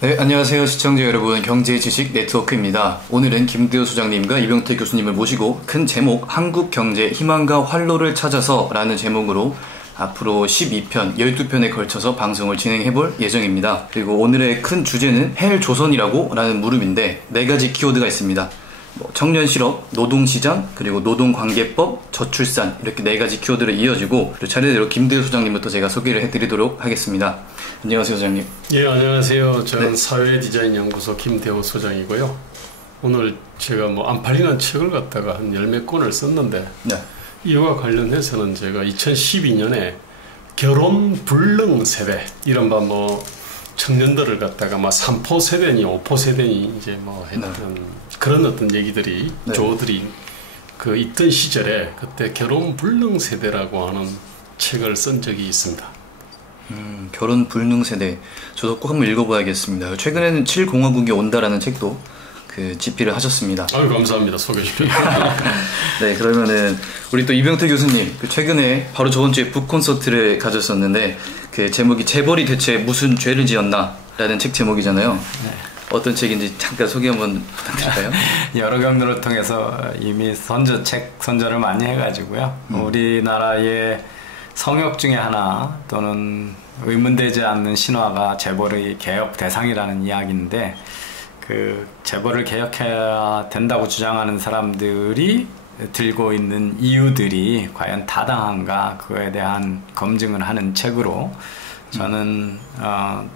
네, 안녕하세요 시청자 여러분, 경제지식 네트워크입니다. 오늘은 김대호 소장님과 이병태 교수님을 모시고 큰 제목 한국경제 희망과 활로를 찾아서 라는 제목으로 앞으로 12편, 12편에 걸쳐서 방송을 진행해볼 예정입니다. 그리고 오늘의 큰 주제는 헬조선이라고 라는 물음인데 4가지 키워드가 있습니다. 청년 실업, 노동시장, 그리고 노동관계법, 저출산, 이렇게 4가지 키워드로 이어지고, 그리고 차례대로 김대호 소장님부터 제가 소개를 해드리도록 하겠습니다. 안녕하세요 소장님. 예, 안녕하세요. 저는 사회디자인연구소 김대호 소장이고요. 오늘 제가 안 팔리는 책을 갖다가 한 10몇 권을 썼는데, 네. 이와 관련해서는 제가 2012년에 결혼 불능 세대, 이른바 청년들을 갖다가 3포 세대니 5포 세대니 이제 했던 그런 어떤 얘기들이, 네. 조어들이 있던 시절에 그때 결혼 불능 세대라고 하는 책을 쓴 적이 있습니다. 결혼 불능 세대, 저도 꼭 한번 읽어봐야겠습니다. 최근에는 7공화국이 온다라는 책도 집필을 하셨습니다. 아유, 감사합니다. 소개시켜. 네, 그러면은 우리 또 이병태 교수님, 최근에 바로 저번 주에 북 콘서트를 가졌었는데 제목이 재벌이 대체 무슨 죄를 지었나 라는 책 제목이잖아요. 네. 어떤 책인지 잠깐 소개 한번 부탁드릴까요? 여러 경로를 통해서 이미 선전을 많이 해가지고요. 우리나라의 성역 중에 하나 또는 의문되지 않는 신화가 재벌의 개혁 대상이라는 이야기인데, 재벌을 개혁해야 된다고 주장하는 사람들이 들고 있는 이유들이 과연 타당한가, 그거에 대한 검증을 하는 책으로, 저는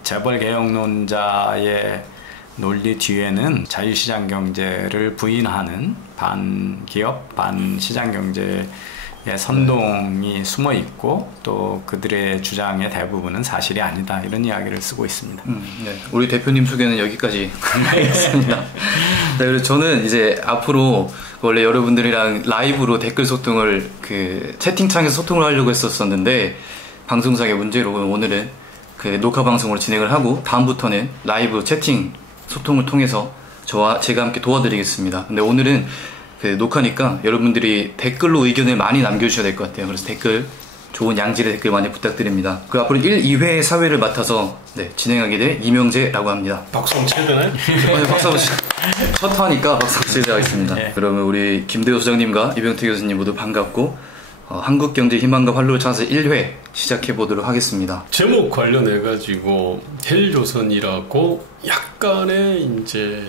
재벌 개혁론자의 논리 뒤에는 자유시장 경제를 부인하는 반기업, 반시장 경제의 선동이 숨어 있고, 또 그들의 주장의 대부분은 사실이 아니다, 이런 이야기를 쓰고 있습니다. 네. 우리 대표님 소개는 여기까지 하겠습니다. 네, 그래서 저는 이제 앞으로 원래 여러분들이랑 라이브로 댓글 소통을 채팅창에서 소통을 하려고 했었는데, 방송상의 문제로 오늘은 녹화 방송으로 진행을 하고, 다음부터는 라이브 채팅 소통을 통해서 제가 함께 도와드리겠습니다. 근데 오늘은 녹화니까 여러분들이 댓글로 의견을 많이 남겨주셔야 될 것 같아요. 그래서 좋은 양질의 댓글 많이 부탁드립니다. 앞으로 1, 2회 사회를 맡아서 진행하게 될 이명재라고 합니다. 박수 한번 쳐야 되나요? 네, 박수 한번 첫 화니까 박수 한번 쳐야 되겠습니다. 네. 그러면 우리 김대호 소장님과 이병태 교수님 모두 반갑고, 한국경제 희망과 활로를 찾아서 1회 시작해 보도록 하겠습니다. 제목 관련해가지고 헬조선이라고 약간의 이제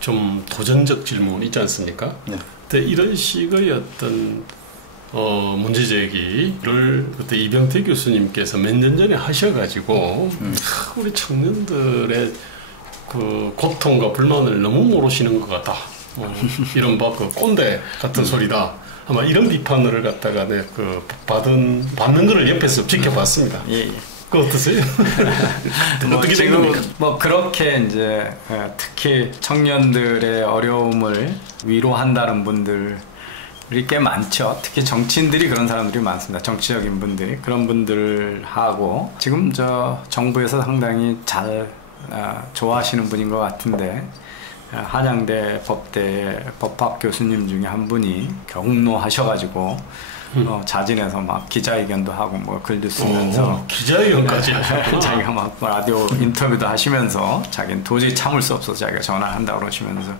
좀 도전적 질문 있지 않습니까? 네. 근데 이런 식의 어떤 문제제기를 그때 이병태 교수님께서 몇 년 전에 하셔가지고 우리 청년들의 고통과 불만을 너무 모르시는 것 같다. 이런 꼰대 같은 소리다. 아마 이런 비판을 갖다가 받는 거를 옆에서 지켜봤습니다. 예. 그거 어떠세요? 어떻게 지금 그렇게 이제 특히 청년들의 어려움을 위로한다는 분들이 꽤 많죠. 특히 정치인들이 그런 사람들이 많습니다. 정치적인 분들이 그런 분들하고 지금 정부에서 상당히 잘 좋아하시는 분인 것 같은데, 한양대 법대 법학 교수님 중에 한 분이 경로하셔가지고 자진해서 기자회견도 하고 글도 쓰면서 기자회견까지 하셨구나. 자기가 라디오 인터뷰도 하시면서 자기는 도저히 참을 수 없어서 자기가 전화를 한다고 그러시면서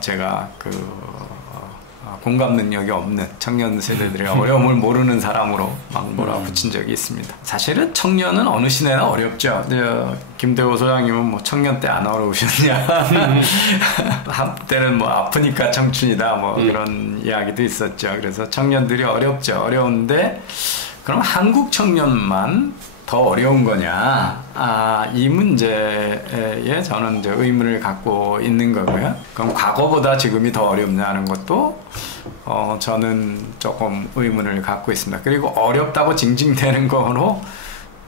제가 공감 능력이 없는 청년 세대들의 어려움을 모르는 사람으로 몰아붙인 적이 있습니다. 사실은 청년은 어느 시대나 어렵죠. 김대호 소장님은 청년 때 안 어려우셨냐? 한때는 아프니까 청춘이다 그런 이야기도 있었죠. 그래서 청년들이 어렵죠. 어려운데 그럼 한국 청년만 더 어려운 거냐? 이 문제에 저는 이제 의문을 갖고 있는 거고요. 그럼 과거보다 지금이 더 어렵냐는 것도 저는 조금 의문을 갖고 있습니다. 그리고 어렵다고 징징대는 거로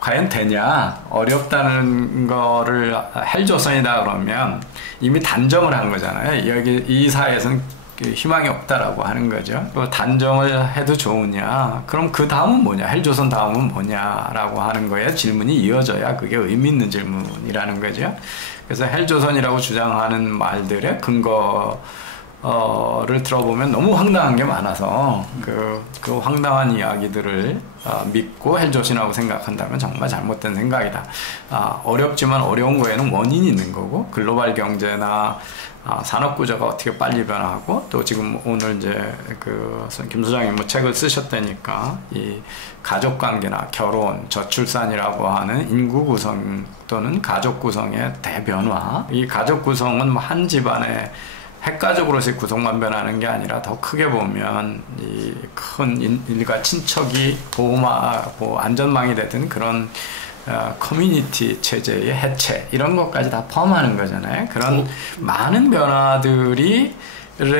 과연 되냐? 어렵다는 거를 헬조선이다 그러면 이미 단정을 한 거잖아요. 여기 이 사회에서는 희망이 없다라고 하는 거죠. 단정을 해도 좋으냐? 그럼 그 다음은 뭐냐? 헬조선 다음은 뭐냐라고 하는 거에 질문이 이어져야 그게 의미 있는 질문이라는 거죠. 그래서 헬조선이라고 주장하는 말들의 근거 를 들어보면 너무 황당한 게 많아서 그 황당한 이야기들을 믿고 헬조선이라고 생각한다면 정말 잘못된 생각이다. 어렵지만 어려운 거에는 원인이 있는 거고 글로벌 경제나 산업 구조가 어떻게 빨리 변하고 또 지금 오늘 이제 김 소장님 뭐 책을 쓰셨다니까 이 가족 관계나 결혼, 저출산이라고 하는 인구 구성 또는 가족 구성의 대변화. 이 가족 구성은 뭐 한 집안의 핵가족으로서의 구성만 변하는 게 아니라 더 크게 보면 이 큰 일가 친척이 안전망이 되든 그런 커뮤니티 체제의 해체 이런 것까지 다 포함하는 거잖아요. 그런 많은 변화들에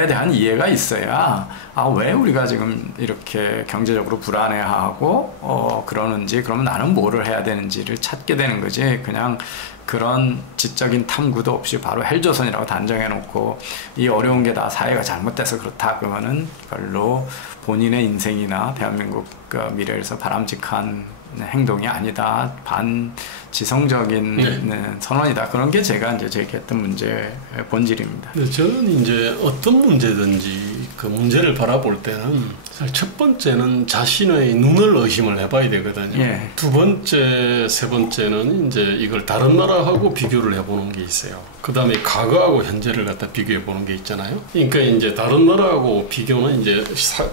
대한 이해가 있어야 왜 우리가 지금 이렇게 경제적으로 불안해하고 그러는지 그러면 나는 뭐를 해야 되는지를 찾게 되는 거지. 그냥 그런 지적인 탐구도 없이 바로 헬조선이라고 단정해놓고 이 어려운 게 다 사회가 잘못돼서 그렇다 그러면은 별로 본인의 인생이나 대한민국 미래에서 바람직한 행동이 아니다. 반지성적인 선언이다. 그런 게 제가 이제 제기했던 문제의 본질입니다. 네, 저는 이제 어떤 문제든지 그 문제를 바라볼 때는 사실 첫 번째는 자신의 눈을 의심을 해봐야 되거든요. 예. 두 번째, 세 번째는 이제 이걸 다른 나라하고 비교를 해보는 게 있어요. 그 다음에 과거하고 현재를 갖다 비교해 보는 게 있잖아요. 그러니까 이제 다른 나라하고 비교는 이제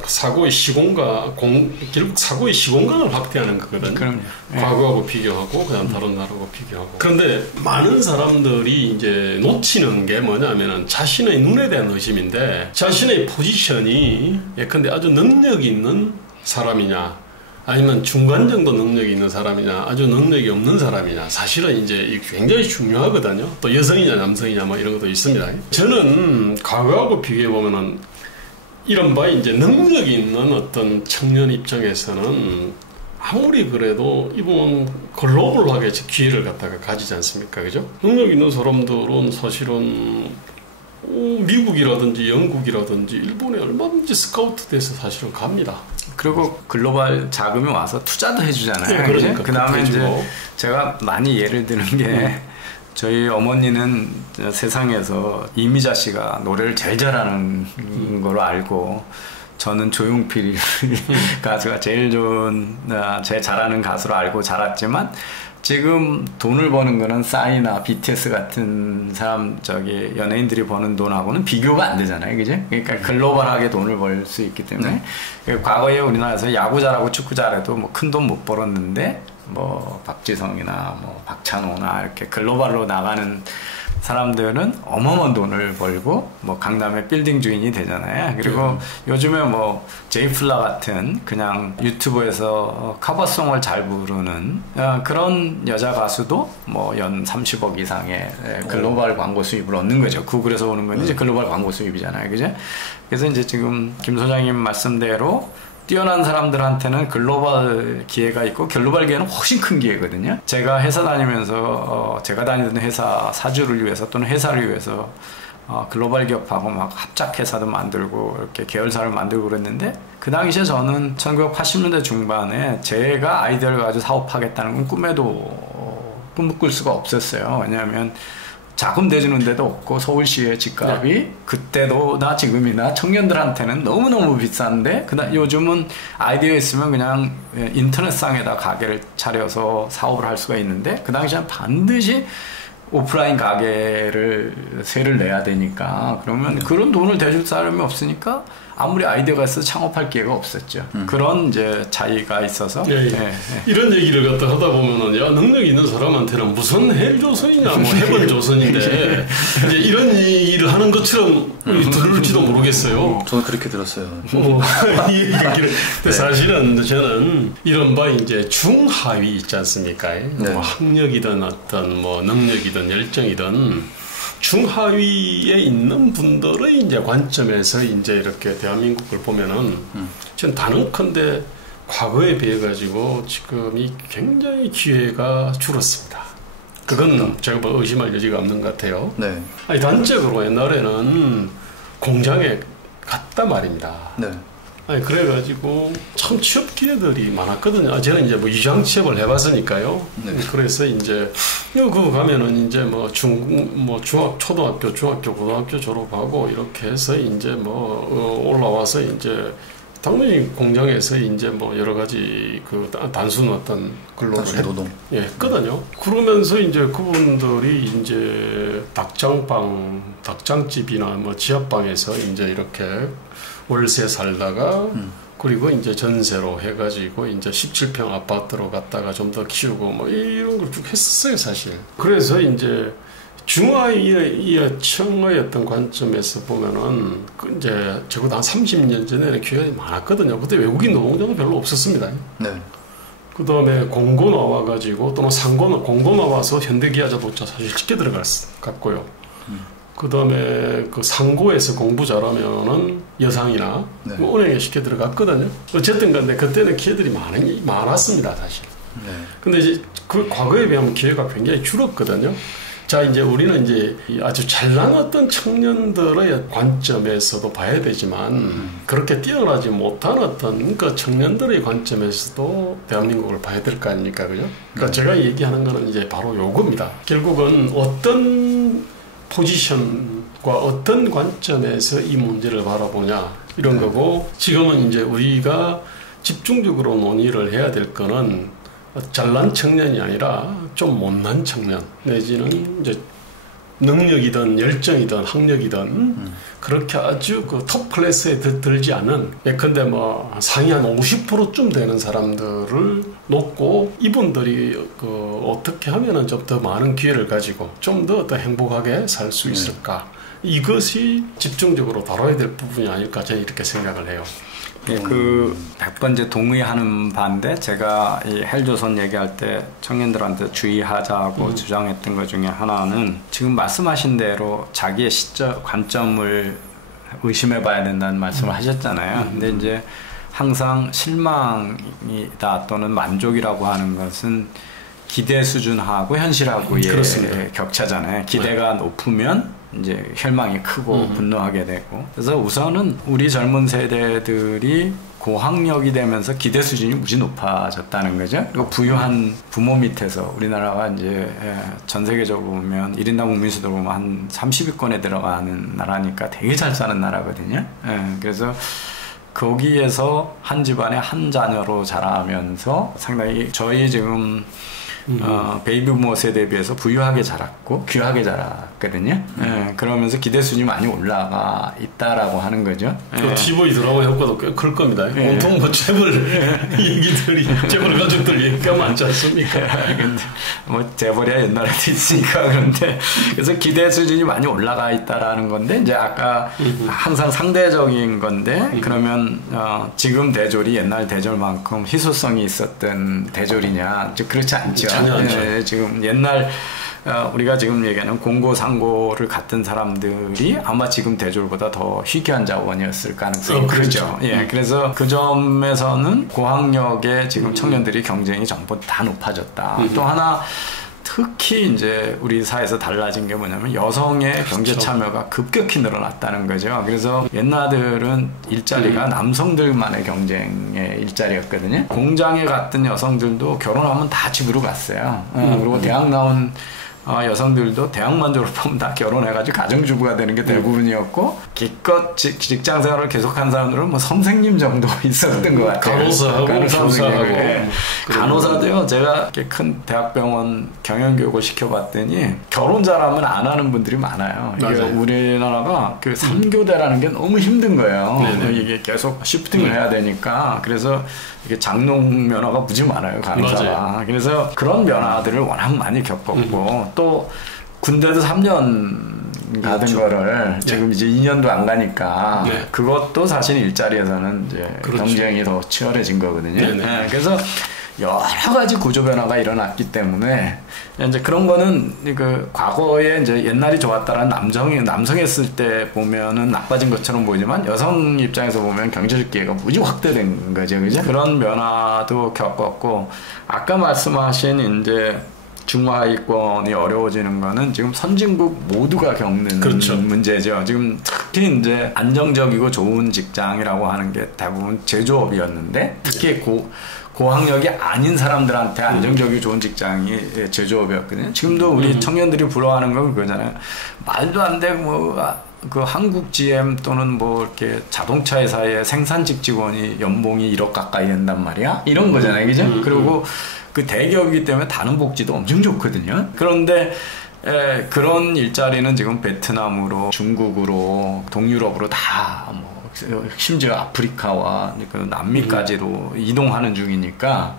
사고의 결국 사고의 시공간을 확대하는 거거든요. 그럼요. 예. 과거하고 비교하고 그다음 다른 나라하고 비교하고. 그런데 많은 사람들이 이제 놓치는 게 뭐냐면은 자신의 눈에 대한 의심인데 자신의 포지션이 예컨대 아주 능력 있는 사람이냐 아니면 중간 정도 능력이 있는 사람이냐 아주 능력이 없는 사람이냐 사실은 이제 굉장히 중요하거든요. 또 여성이냐 남성이냐 뭐 이런 것도 있습니다. 저는 과거하고 비교해 보면은 이른바 이제 능력이 있는 어떤 청년 입장에서는 아무리 그래도 이분 글로벌하게 기회를 갖다가 가지지 않습니까? 그죠? 능력 있는 사람들은 사실은 미국이라든지 영국이라든지 일본에 얼마든지 스카우트 돼서 사실은 갑니다. 그리고 글로벌 자금이 와서 투자도 해주잖아요. 네, 그러니까. 그 다음에 이제 제가 많이 예를 드는 게 저희 어머니는 세상에서 이미자 씨가 노래를 제일 잘하는 걸로 알고 저는 조용필 가수가 제일 잘하는 가수로 알고 자랐지만 지금 돈을 버는 거는 싸이나 BTS 같은 연예인들이 버는 돈하고는 비교가 안 되잖아요. 그죠? 그러니까 글로벌하게 돈을 벌 수 있기 때문에. 과거에 우리나라에서 야구 잘하고 축구 잘해도 뭐 큰 돈 못 벌었는데, 뭐, 박지성이나 뭐, 박찬호나 이렇게 글로벌로 나가는 사람들은 어마어마한 돈을 벌고 뭐 강남의 빌딩 주인이 되잖아요. 그리고 요즘에 뭐 제이플라 같은 그냥 유튜브에서 커버송을 잘 부르는 그런 여자 가수도 뭐 연 30억 이상의 글로벌 광고 수입을 얻는 거죠. 구글에서 오는 건 이제 글로벌 광고 수입이잖아요. 그죠? 그래서 이제 지금 김 소장님 말씀대로 뛰어난 사람들한테는 글로벌 기회가 있고 글로벌 기회는 훨씬 큰 기회거든요. 제가 회사 다니면서 제가 다니던 회사 사주를 위해서 또는 회사를 위해서 글로벌 기업하고 막 합작 회사도 만들고 이렇게 계열사를 만들고 그랬는데 그 당시에 저는 1980년대 중반에 제가 아이디어를 가지고 사업하겠다는 건 꿈에도 꿈을 꿀 수가 없었어요. 왜냐하면 자금 대주는 데도 없고 서울시의 집값이 그때도나 지금이나 청년들한테는 너무너무 비싼데 요즘은 아이디어 있으면 그냥 인터넷상에다 가게를 차려서 사업을 할 수가 있는데 그 당시에는 반드시 오프라인 가게를 세를 내야 되니까 그러면 그런 돈을 대줄 사람이 없으니까 아무리 아이디어가 있어도 창업할 기회가 없었죠. 그런 이제 차이가 있어서 이런 얘기를 갖다 하다 보면은 야 능력 있는 사람한테는 무슨 헬조선이냐 뭐 해본조선인데 이제 이런 얘기를 하는 것처럼 들을지도 모르겠어요. 저는 그렇게 들었어요. 이 얘기를 사실은 저는 이른바 이제 중하위 있지 않습니까? 뭐 학력이든 어떤 뭐 능력이든 열정이든 중하위에 있는 분들의 이제 관점에서 이제 이렇게 대한민국을 보면은 전 단언컨대 과거에 비해 가지고 지금이 굉장히 기회가 줄었습니다. 그건 제가 뭐 의심할 여지가 없는 것 같아요. 네. 아니 단적으로 옛날에는 공장에 갔단 말입니다. 네. 아니 그래가지고 참 취업 기회들이 많았거든요. 저는 이제 뭐 유장 취업을 해봤으니까요. 네. 그래서 이제 그거 가면은 이제 뭐 초등학교, 중학교, 고등학교 졸업하고 이렇게 해서 이제 뭐 올라와서 이제 당연히 공장에서 이제 뭐 여러 가지 그 단순 어떤 근로를 노동 했거든요. 그러면서 이제 그분들이 이제 닭장집이나 뭐 지하방에서 이제 이렇게 월세 살다가 그리고 이제 전세로 해가지고 이제 17평 아파트로 갔다가 좀 더 키우고 뭐 이런 걸 쭉 했었어요 사실. 그래서 이제 중화이어청의 어떤 관점에서 보면은 이제 적어도 한 30년 전에는 기회가 많았거든요. 그때 외국인 노동자도 별로 없었습니다. 네. 그 다음에 공고 나와가지고 또는 공고 나와서 현대기아자동차 사실 쉽게 들어갔고요. 그 다음에 그 상고에서 공부 잘하면은 여상이나 네. 뭐 은행에 쉽게 들어갔거든요. 어쨌든 간에 그때는 기회들이 많았습니다 사실. 네. 근데 이제 그 과거에 비하면 기회가 굉장히 줄었거든요. 자, 이제 우리는 이제 아주 잘난 어떤 청년들의 관점에서도 봐야 되지만, 그렇게 뛰어나지 못한 어떤 그 청년들의 관점에서도 대한민국을 봐야 될 거 아닙니까? 그죠? 그러니까 제가 얘기하는 거는 이제 바로 요겁니다. 결국은 어떤 포지션과 어떤 관점에서 이 문제를 바라보냐, 이런 거고, 지금은 이제 우리가 집중적으로 논의를 해야 될 거는 잘난 청년이 아니라 좀 못난 청년 내지는 이제 능력이든 열정이든 학력이든 그렇게 아주 그 톱 클래스에 들지 않은 예컨대 뭐 상위 한 50%쯤 되는 사람들을 놓고 이분들이 그 어떻게 하면은 좀 더 많은 기회를 가지고 좀 더 행복하게 살 수 있을까 이것이 집중적으로 다뤄야 될 부분이 아닐까 저는 이렇게 생각을 해요. 예, 그 100번째 동의하는 바인데 제가 이 헬조선 얘기할 때 청년들한테 주의하자고 주장했던 것 중에 하나는 지금 말씀하신 대로 자기의 시점 관점을 의심해 봐야 된다는 말씀을 하셨잖아요. 근데 이제 항상 실망이다 또는 만족이라고 하는 것은 기대 수준하고 현실하고의 격차잖아요. 기대가 높으면 이제 혈망이 크고 분노하게 되고 그래서 우선은 우리 젊은 세대들이 고학력이 되면서 기대 수준이 무지 높아졌다는 거죠. 그리고 부유한 부모 밑에서 우리나라가 이제 전 세계적으로 보면 1인당 국민수도 보면 한 30위권에 들어가는 나라니까 되게 잘 사는 나라거든요. 그래서 거기에서 한 집안에 한 자녀로 자라면서 상당히 저희 지금 베이비 부모 세대에 비해서 부유하게 자랐고 귀하게 자랐거든요. 그러면서 기대 수준이 많이 올라가 있다라고 하는 거죠. 그 TV 드라마 효과도 꽤 클 겁니다. 온통 뭐 재벌 얘기들이 재벌 가족들 얘기가 많지 않습니까? 근데 뭐 재벌이야 옛날에도 있으니까 그런데 그래서 기대 수준이 많이 올라가 있다라는 건데 이제 아까 항상 상대적인 건데 그러면 지금 대졸이 옛날 대졸만큼 희소성이 있었던 대졸이냐? 그렇지 않죠. 네, 지금 옛날 우리가 지금 얘기하는 공고 상고를 갔던 사람들이 아마 지금 대졸보다 더 희귀한 자원이었을 가능성이 크죠. 예, 그래서 그 점에서는 고학력의 지금 청년들이 경쟁이 전부 다 높아졌다. 또 하나 특히 이제 우리 사회에서 달라진 게 뭐냐면 여성의 경제 참여가 급격히 늘어났다는 거죠. 그래서 옛날들은 일자리가 남성들만의 경쟁의 일자리였거든요. 공장에 갔던 여성들도 결혼하면 다 집으로 갔어요. 그리고 대학 나온 여성들도 대학만 졸업하면 다 결혼해가지고 가정주부가 되는 게 대부분이었고 기껏 직장 생활을 계속한 사람들은 뭐 선생님 정도 있었던 것 같아요. 간호사하고 간호사도요. 제가 큰 대학병원 경영교육을 시켜봤더니 결혼 잘하면 안 하는 분들이 많아요. 이게 우리나라가 그 3교대라는 게 너무 힘든 거예요. 이게 계속 시프팅을 해야 되니까 그래서 이게 장롱 면허가 무지 많아요, 간호사가. 그래서 그런 면허들을 워낙 많이 겪었고 또 군대도 3년 가던 거를 지금 이제 2년도 안 가니까 그것도 사실 일자리에서는 이제 경쟁이 더 치열해진 거거든요. 그래서 여러 가지 구조 변화가 일어났기 때문에 이제 그런 거는 그 과거에 이제 옛날이 좋았다라는 남성이 했을 때 보면은 나빠진 것처럼 보이지만 여성 입장에서 보면 경제적 기회가 무지 확대된 거죠, 그죠? 그런 변화도 겪었고 아까 말씀하신 이제 중하위권이 어려워지는 거는 지금 선진국 모두가 겪는 그렇죠. 문제죠. 지금 특히 이제 안정적이고 좋은 직장이라고 하는 게 대부분 제조업이었는데 특히 고학력이 아닌 사람들한테 안정적이고 좋은 직장이 제조업이었거든요. 지금도 우리 청년들이 부러워하는 건 그거잖아요. 말도 안 되고 뭐 그 한국 GM 또는 뭐 이렇게 자동차 회사의 생산직 직원이 연봉이 1억 가까이 된단 말이야. 이런 거잖아요, 그죠? 그리고 그 대기업이기 때문에 다른 복지도 엄청 좋거든요. 그런데 그런 일자리는 지금 베트남으로, 중국으로, 동유럽으로 다 뭐 심지어 아프리카와 그 남미까지도 이동하는 중이니까.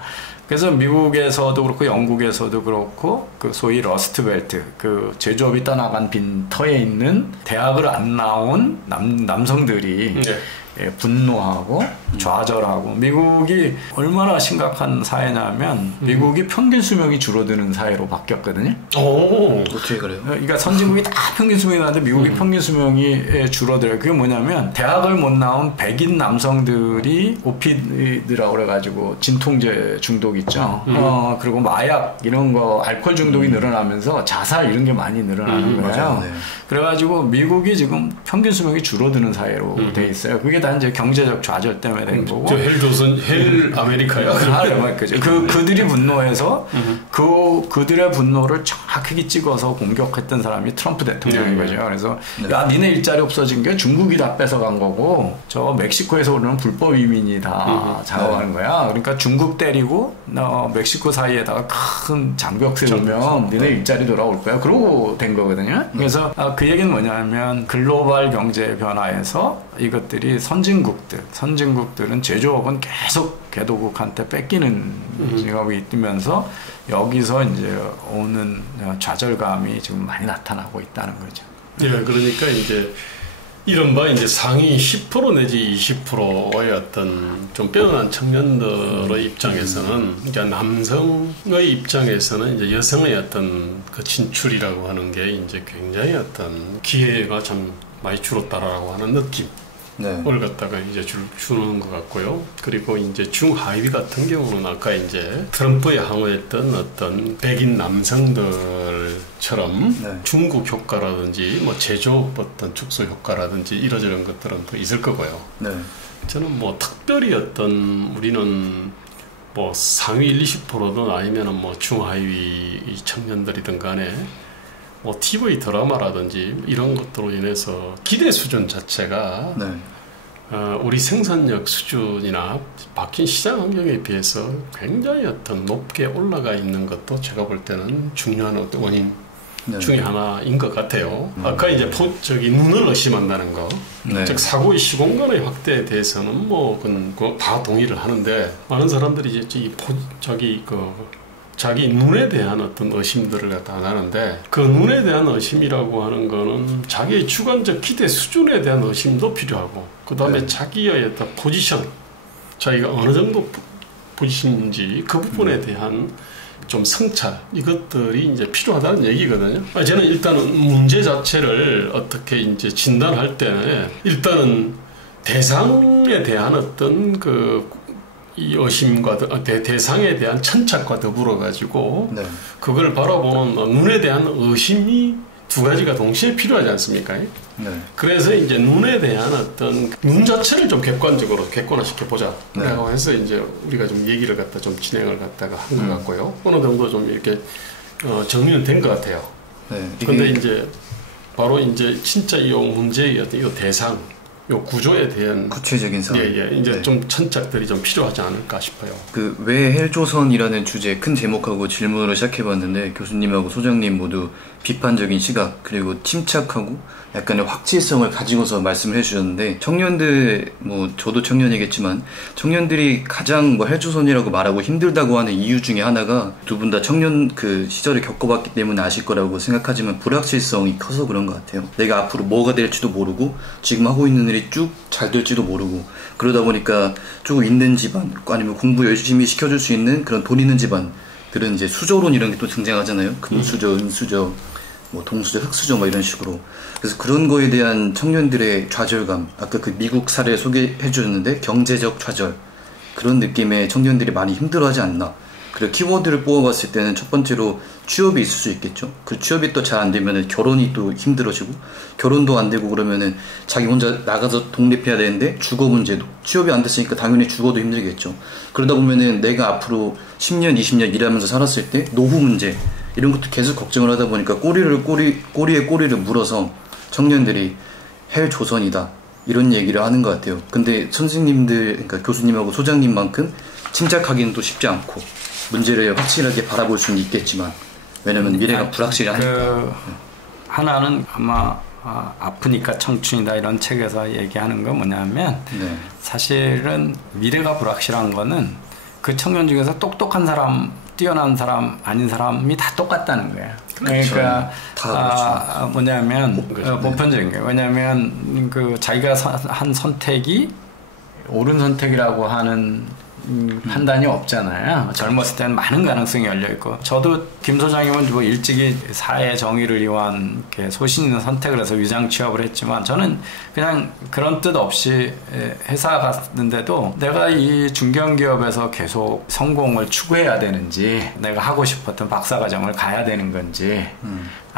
그래서 미국에서도 그렇고 영국에서도 그렇고 그 소위 러스트벨트 그 제조업이 떠나간 빈터에 있는 대학을 안 나온 남성들이 분노하고 좌절하고 미국이 얼마나 심각한 사회냐면 미국이 평균 수명이 줄어드는 사회로 바뀌었거든요. 오, 어떻게 그래요? 그러니까 선진국이 다 평균 수명이 나는데 미국이 평균 수명이 줄어들어요. 그게 뭐냐면 대학을 못 나온 백인 남성들이 오피드라고 그래가지고 진통제 중독 있죠. 그리고 마약 이런 거 알코올 중독이 늘어나면서 자살 이런 게 많이 늘어나는 거예요. 맞아요. 네. 그래가지고 미국이 지금 평균 수명이 줄어드는 사회로 돼 있어요. 그게 다 이제 경제적 좌절 때문에 된 거고. 저 헬 아메리카야. 그죠. 그들이 분노해서 그들의 분노를 정확하게 찍어서 공격했던 사람이 트럼프 대통령인 거죠. 그래서 야 니네 일자리 없어진 게 중국이 다 뺏어간 거고 저 멕시코에서 오는 불법 이민이 다 작업하는 거야. 그러니까 중국 때리고 멕시코 사이에다가 큰 장벽 세우면 니네 일자리 돌아올 거야. 그러고 된 거거든요. 그래서 그 얘기는 뭐냐면 글로벌 경제 변화에서 이것들이 선진국들은 제조업은 계속 개도국한테 뺏기는 직업이 있면서 여기서 이제 오는 좌절감이 지금 많이 나타나고 있다는 거죠. 예, 그러니까 이제 이른바 이제 상위 10% 내지 20%의 어떤 좀 빼어난 청년들의 입장에서는, 그러니까 남성의 입장에서는 이제 여성의 어떤 그 진출이라고 하는 게 이제 굉장히 어떤 기회가 참 많이 줄었다라고 하는 느낌. 을 갖다가 이제 주는 것 같고요. 그리고 이제 중하위 같은 경우는 아까 이제 트럼프에 항의했던 어떤 백인 남성들처럼 중국 효과라든지 뭐 제조업 어떤 축소 효과라든지 이러저런 것들은 더 있을 거고요. 저는 뭐 특별히 어떤 우리는 뭐 상위 1, 20%든 아니면은 뭐 중하위 청년들이든 간에 뭐 TV 드라마라든지 이런 것들로 인해서 기대 수준 자체가 우리 생산력 수준이나 바뀐 시장 환경에 비해서 굉장히 어떤 높게 올라가 있는 것도 제가 볼 때는 중요한 어떤 원인 중에 하나인 것 같아요. 아까 이제 눈을 의심한다는 거, 즉 사고의 시공간의 확대에 대해서는 뭐 다 동의를 하는데 많은 사람들이 이제 자기 눈에 대한 어떤 의심들을 갖다 하는데 그 눈에 대한 의심이라고 하는 거는 자기의 주관적 기대 수준에 대한 의심도 필요하고 그 다음에 자기의 어떤 포지션, 자기가 어느 정도 포지션인지 그 부분에 대한 좀 성찰, 이것들이 이제 필요하다는 얘기거든요. 저는 일단은 문제 자체를 어떻게 이제 진단할 때는 일단은 대상에 대한 어떤 이 의심과 대상에 대한 천착과 더불어 가지고 그걸 바라보는 눈에 대한 의심이 두 가지가 동시에 필요하지 않습니까? 그래서 이제 눈에 대한 어떤 눈 자체를 좀 객관화시켜 보자. 라고 해서 이제 우리가 좀 얘기를 갖다 좀 진행을 갖다가 한 것 같고요. 어느 정도 좀 이렇게 정리는 된 것 같아요. 근데 이제 바로 이제 진짜 이 문제의 어떤 이 대상, 요 구조에 대한 구체적인 사항. 이제 좀 천착들이 좀 필요하지 않을까 싶어요. 왜 헬조선이라는 주제 큰 제목하고 질문으로 시작해봤는데 교수님하고 소장님 모두 비판적인 시각 그리고 침착하고 약간의 확실성을 가지고서 말씀을 해주셨는데 청년들 저도 청년이겠지만 청년들이 가장 헬조선이라고 말하고 힘들다고 하는 이유 중에 하나가 두 분 다 청년 그 시절을 겪어봤기 때문에 아실 거라고 생각하지만 불확실성이 커서 그런 것 같아요. 내가 앞으로 뭐가 될지도 모르고 지금 하고 있는 일이 쭉 잘 될지도 모르고 그러다 보니까 조금 있는 집안 아니면 공부 열심히 시켜줄 수 있는 그런 돈 있는 집안들은 이제 수저론 이런 게 또 등장하잖아요. 금수저, 은수저, 동수저, 흑수저 이런 식으로. 그래서 그런 거에 대한 청년들의 좌절감, 아까 그 미국 사례 소개해 주셨는데 경제적 좌절, 그런 느낌의 청년들이 많이 힘들어하지 않나 그리고 키워드를 뽑아봤을 때는 첫 번째로 취업이 있을 수 있겠죠. 그 취업이 또 잘 안 되면은 결혼이 또 힘들어지고, 결혼도 안 되고 그러면은 자기 혼자 나가서 독립해야 되는데 주거 문제도, 취업이 안 됐으니까 당연히 주거도 힘들겠죠. 그러다 보면은 내가 앞으로 10년, 20년 일하면서 살았을 때 노후 문제 이런 것도 계속 걱정을 하다 보니까 꼬리에 꼬리를 물어서 청년들이 헬조선이다 이런 얘기를 하는 것 같아요. 근데 선생님들, 그러니까 교수님하고 소장님만큼 침착하기는 또 쉽지 않고 문제를 확실하게 바라볼 수는 있겠지만, 왜냐면 미래가 불확실하니까. 하나는 아마 아프니까 청춘이다 이런 책에서 얘기하는 건 뭐냐면, 네. 사실은 미래가 불확실한 거는 그 청년 중에서 똑똑한 사람, 뛰어난 사람, 아닌 사람이 다 똑같다는 거예요. 그렇죠. 그러니까 그렇죠. 뭐냐면 보편적인 거예요. 왜냐하면 그 자기가 한 선택이 옳은 선택이라고 하는 판단이 없잖아요. 젊었을 때는 많은 가능성이 열려있고, 저도 김 소장님은 뭐 일찍이 사회 정의를 위한 소신 있는 선택을 해서 위장 취업을 했지만, 저는 그냥 그런 뜻 없이 회사 갔는데도 내가 이 중견기업에서 계속 성공을 추구해야 되는지, 내가 하고 싶었던 박사과정을 가야 되는 건지,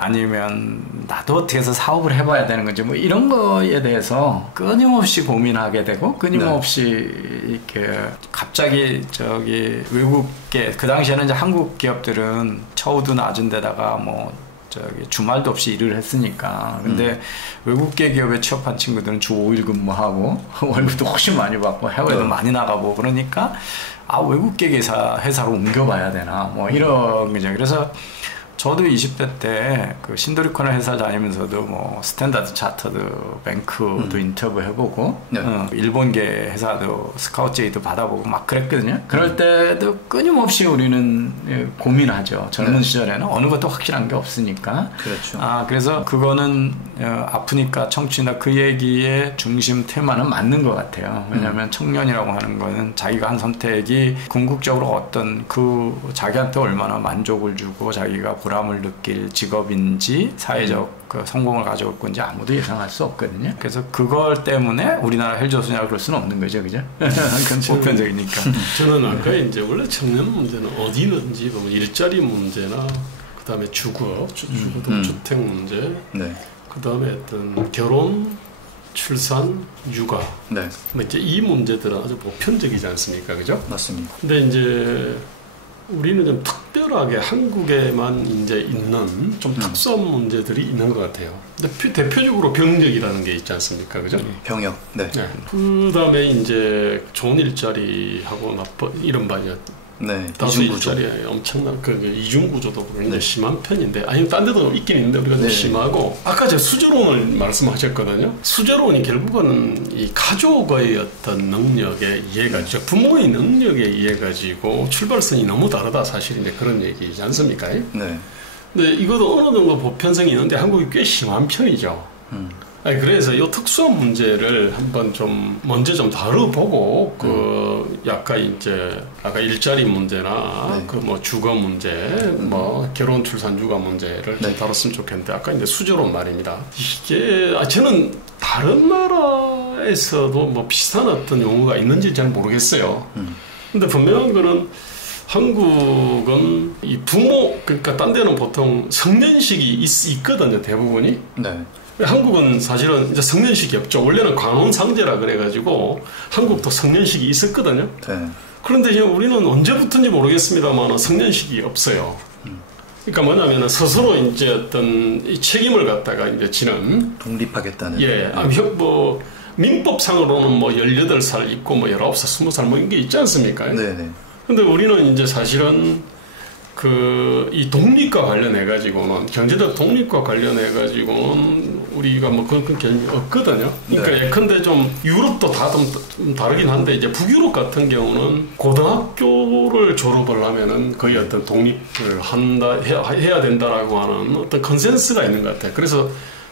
아니면 나도 어떻게 해서 사업을 해봐야 되는 건지, 뭐 이런 거에 대해서 끊임없이 고민하게 되고, 끊임없이 이렇게 갑자기 저기 외국계, 그 당시에는 이제 한국 기업들은 처우도 낮은 데다가 뭐 저기 주말도 없이 일을 했으니까. 근데 외국계 기업에 취업한 친구들은 주 5일 근무하고 월급도 훨씬 많이 받고 해외도 많이 나가고, 그러니까 외국계 회사로 옮겨봐야 되나 뭐 이런 거죠. 그래서 저도 20대 때 그 신도리코너 회사 다니면서도 뭐 스탠다드 차터드 뱅크도 인터뷰 해보고, 네. 일본계 회사도 스카우트 제의도 받아보고 막 그랬거든요. 그럴 때도 끊임없이 우리는 고민하죠. 젊은 네. 시절에는 어느 것도 확실한 게 없으니까. 그렇죠. 그래서 그거는 아프니까 청춘이다 그 얘기의 중심 테마는 맞는 것 같아요. 왜냐하면 청년이라고 하는 거는 자기가 한 선택이 궁극적으로 어떤 그 자기한테 얼마나 만족을 주고 자기가 보람을 느낄 직업인지 사회적 그 성공을 가져올 건지 아무도 예상할 수 없거든요. 그래서 그걸 때문에 우리나라 헬조선이라고 그럴 수는 없는 거죠, 그죠? 그건 보편적이니까. 저는 아까 이제 원래 청년 문제는 어디든지 보면 일자리 문제나 그다음에 주거, 주택 문제, 네. 그다음에 어떤 결혼, 출산, 육아, 네. 이제 이 문제들은 아주 보편적이지 않습니까, 그죠? 맞습니다. 근데 이제 우리는 좀 특별하게 한국에만 이제 있는 좀 특수한 문제들이 있는 것 같아요. 근데 대표적으로 병력이라는 게 있지 않습니까, 그죠? 병역, 네. 네. 그 다음에 이제 좋은 일자리하고 이른바 네, 이중구조. 엄청난 그 이중구조도 굉장히 네. 심한 편인데, 아니 딴 데도 있긴 있는데 우리가 좀 심하고, 아까 제가 수저론을 말씀하셨거든요. 수저론이 결국은 이 가족의 어떤 능력에 의해 가지고, 부모의 능력에 의해 가지고 출발선이 너무 다르다, 사실 이제 그런 얘기지 않습니까? 네. 근데 이것도 어느 정도 보편성이 있는데 한국이 꽤 심한 편이죠. 그래서 이 특수한 문제를 한번 좀 먼저 좀 다뤄보고, 약간 이제 아까 일자리 문제나 네. 그 뭐 주거 문제, 뭐 결혼 출산 육아 문제를 좀 다뤘으면 좋겠는데, 아까 이제 수저론 말입니다. 이게 저는 다른 나라에서도 뭐 비슷한 어떤 용어가 있는지 잘 모르겠어요. 근데 분명한 거는 한국은 이 부모, 그러니까 딴 데는 보통 성년식이 있거든요, 대부분이. 네. 한국은 사실은 이제 성년식이 없죠. 원래는 관혼상제라 그래가지고 한국도 성년식이 있었거든요. 네. 그런데 이제 우리는 언제부터인지 모르겠습니다만 성년식이 없어요. 그러니까 뭐냐면 스스로 이제 어떤 이 책임을 갖다가 이제 지는, 독립하겠다는. 예, 뭐 민법상으로는 뭐 18살 있고 뭐 19살, 20살 뭐 이게 있지 않습니까? 네네. 근데 우리는 이제 사실은 이 독립과 관련해가지고는, 경제적 독립과 관련해가지고는 우리가 뭐 그런 개념이 없거든요. 그러니까 네. 예컨대 좀 유럽도 다 좀 다르긴 한데, 이제 북유럽 같은 경우는 고등학교를 졸업을 하면은 거의 어떤 독립을 해야 된다라고 하는 어떤 컨센서스가 있는 것 같아요. 그래서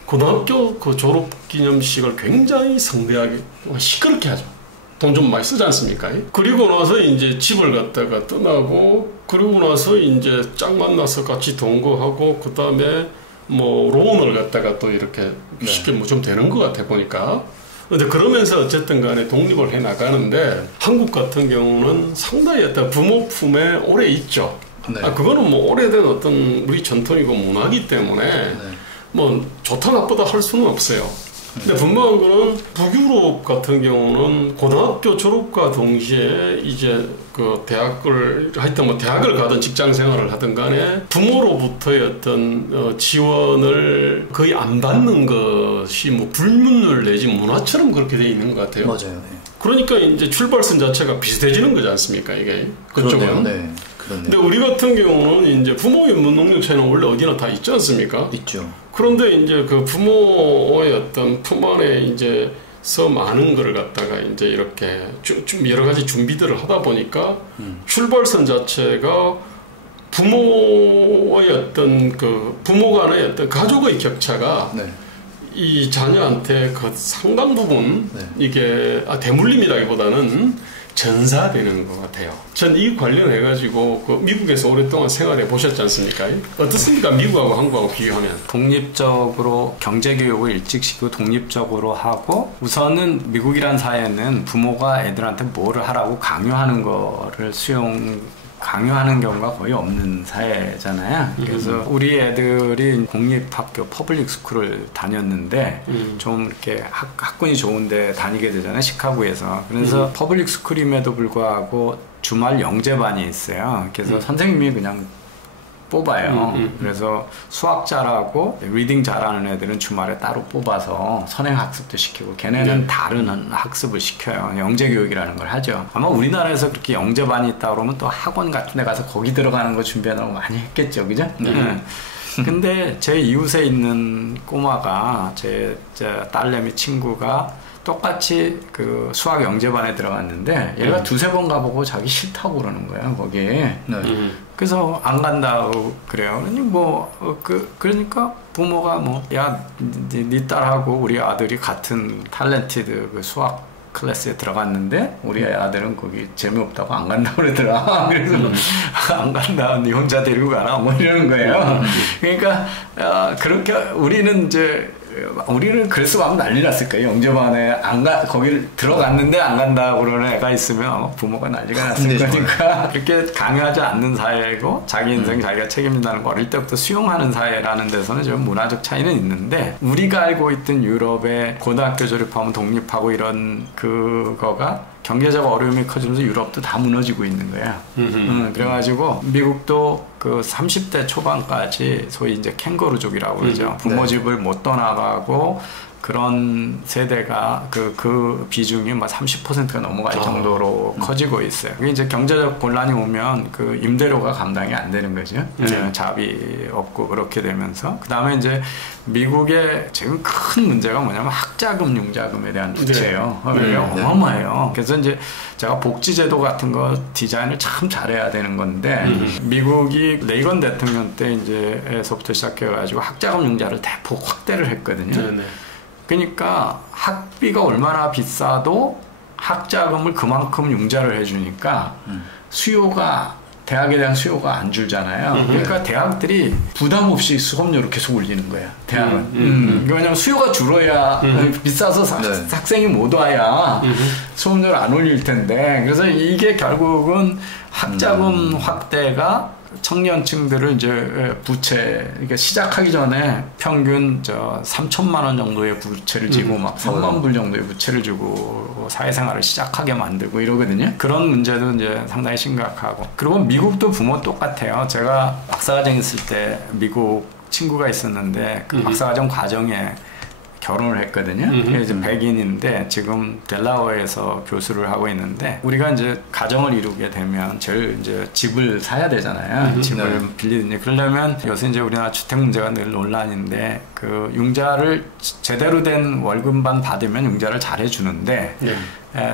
고등학교 그 졸업 기념식을 굉장히 성대하게 시끄럽게 하죠. 돈 좀 많이 쓰지 않습니까? 그리고 나서 이제 집을 갖다가 떠나고, 그러고 나서 이제 짝 만나서 같이 동거하고, 그 다음에 뭐 론을 갖다가 또 이렇게 쉽게 뭐 좀 되는 것 같아 보니까. 근데 그러면서 어쨌든 간에 독립을 해 나가는데 한국 같은 경우는 상당히 어떤 부모 품에 오래 있죠. 네. 그거는 뭐 오래된 어떤 우리 전통이고 문화이기 때문에 네. 뭐 좋다 나쁘다 할 수는 없어요. 근데 분명한 거는 북유럽 같은 경우는 고등학교 졸업과 동시에 이제 그 대학을 하여튼 뭐 대학을 가든 직장 생활을 하든 간에 부모로부터의 어떤 지원을 거의 안 받는 것이 뭐 불문율 내지 문화처럼 그렇게 돼 있는 것 같아요. 맞아요. 네. 그러니까 이제 출발선 자체가 비슷해지는 거지 않습니까 이게 그쪽은. 네. 근데 우리 같은 경우는 이제 부모의 문능력 차이는 원래 어디나 다 있지 않습니까? 있죠. 그런데 이제 그 부모의 어떤 품 안에 이제 서 많은 거를 갖다가 이제 이렇게 좀 여러 가지 준비들을 하다 보니까 출발선 자체가 부모의 어떤 그 부모 간의 어떤 가족의 격차가 네. 이 자녀한테 그 상당 부분 네. 이게 대물림이라기보다는 전사되는 것 같아요. 전 이 관련해가지고 그 미국에서 오랫동안 생활해 보셨지 않습니까? 어떻습니까? 미국하고 한국하고 비교하면? 독립적으로 경제교육을 일찍 시키고 독립적으로 하고 우선은 미국이란 사회는 부모가 애들한테 뭐를 하라고 강요하는 거를 강요하는 경우가 거의 없는 사회잖아요. 그래서 우리 애들이 공립학교 퍼블릭 스쿨을 다녔는데 좀 이렇게 학군이 좋은데 다니게 되잖아요. 시카고에서. 그래서 퍼블릭 스쿨임에도 불구하고 주말 영재반이 있어요. 그래서 선생님이 그냥 뽑아요. 그래서 수학 잘하고 리딩 잘하는 애들은 주말에 따로 뽑아서 선행학습도 시키고 걔네는 다른 학습을 시켜요. 영재교육이라는 걸 하죠. 아마 우리나라에서 그렇게 영재반이 있다 그러면 또 학원 같은 데 가서 거기 들어가는 거 준비하느라고 많이 했겠죠. 그죠? 근데 제 이웃에 있는 꼬마가 제 딸내미 친구가 똑같이 그 수학 영재반에 들어갔는데 얘가 두세 번 가보고 자기 싫다고 그러는 거야 거기에. 그래서 안 간다고 그래요. 그러니까 부모가 네 딸하고 우리 아들이 같은 탤런티드 그 수학 클래스에 들어갔는데 우리 아들은 거기 재미없다고 안 간다고 그러더라. 그래서 안 간다, 네 혼자 데리고 가라 뭐 이러는 거예요. 그러니까 그렇게 우리는 그래서 막 난리 났을 거예요. 영재반에 거기를 들어갔는데 안 간다고 그러는 애가 있으면 아마 부모가 난리가 났을 거니까 그렇게 강요하지 않는 사회고 자기 인생 자기가 책임진다는 거 어릴 때부터 수용하는 사회라는 데서는 좀 문화적 차이는 있는데 우리가 알고 있던 유럽의 고등학교 졸업하면 독립하고 이런 그거가 경제적 어려움이 커지면서 유럽도 다 무너지고 있는 거야. 그래가지고 미국도 그 30대 초반까지 소위 이제 캥거루족이라고 그러죠. 부모 집을 못 떠나가고 그런 세대가 그 비중이 막 30%가 넘어갈 정도로 커지고 있어요. 그게 이제 경제적 곤란이 오면 그 임대료가 감당이 안 되는 거죠. 잡이 없고 그렇게 되면서 그 다음에 이제 미국의 지금 큰 문제가 뭐냐면 학자금, 융자금에 대한 부채예요. 그게 어마어마해요. 그래서 이제 제가 복지제도 같은 거 디자인을 참 잘해야 되는 건데 미국이 레이건 대통령 때 이제서부터 시작해가지고 학자금 융자를 대폭 확대를 했거든요. 그러니까 학비가 얼마나 비싸도 학자금을 그만큼 융자를 해주니까 대학에 대한 수요가 안 줄잖아요. 그러니까 대학들이 부담 없이 수업료를 계속 올리는 거야. 대학은. 왜냐면 수요가 줄어야 비싸서 학생이 못 와야 수업료를 안 올릴 텐데. 그래서 이게 결국은 학자금 확대가 청년층들을 이제 부채, 그러니까 시작하기 전에 평균 3천만 원 정도의 부채를 지고 막 3만 불 정도의 부채를 주고 사회생활을 시작하게 만들고 이러거든요. 그런 문제도 이제 상당히 심각하고. 그리고 미국도 부모 똑같아요. 제가 박사과정 있을 때 미국 친구가 있었는데 그 박사과정 과정에 결혼을 했거든요. 이제 백인인데 지금 델라워에서 교수를 하고 있는데 우리가 이제 가정을 이루게 되면 제일 이제 집을 사야 되잖아요. 집을 빌리든지 그러려면 요새 이제 우리나라 주택 문제가 늘 논란인데 그 융자를 제대로 된 월급만 받으면 융자를 잘 해주는데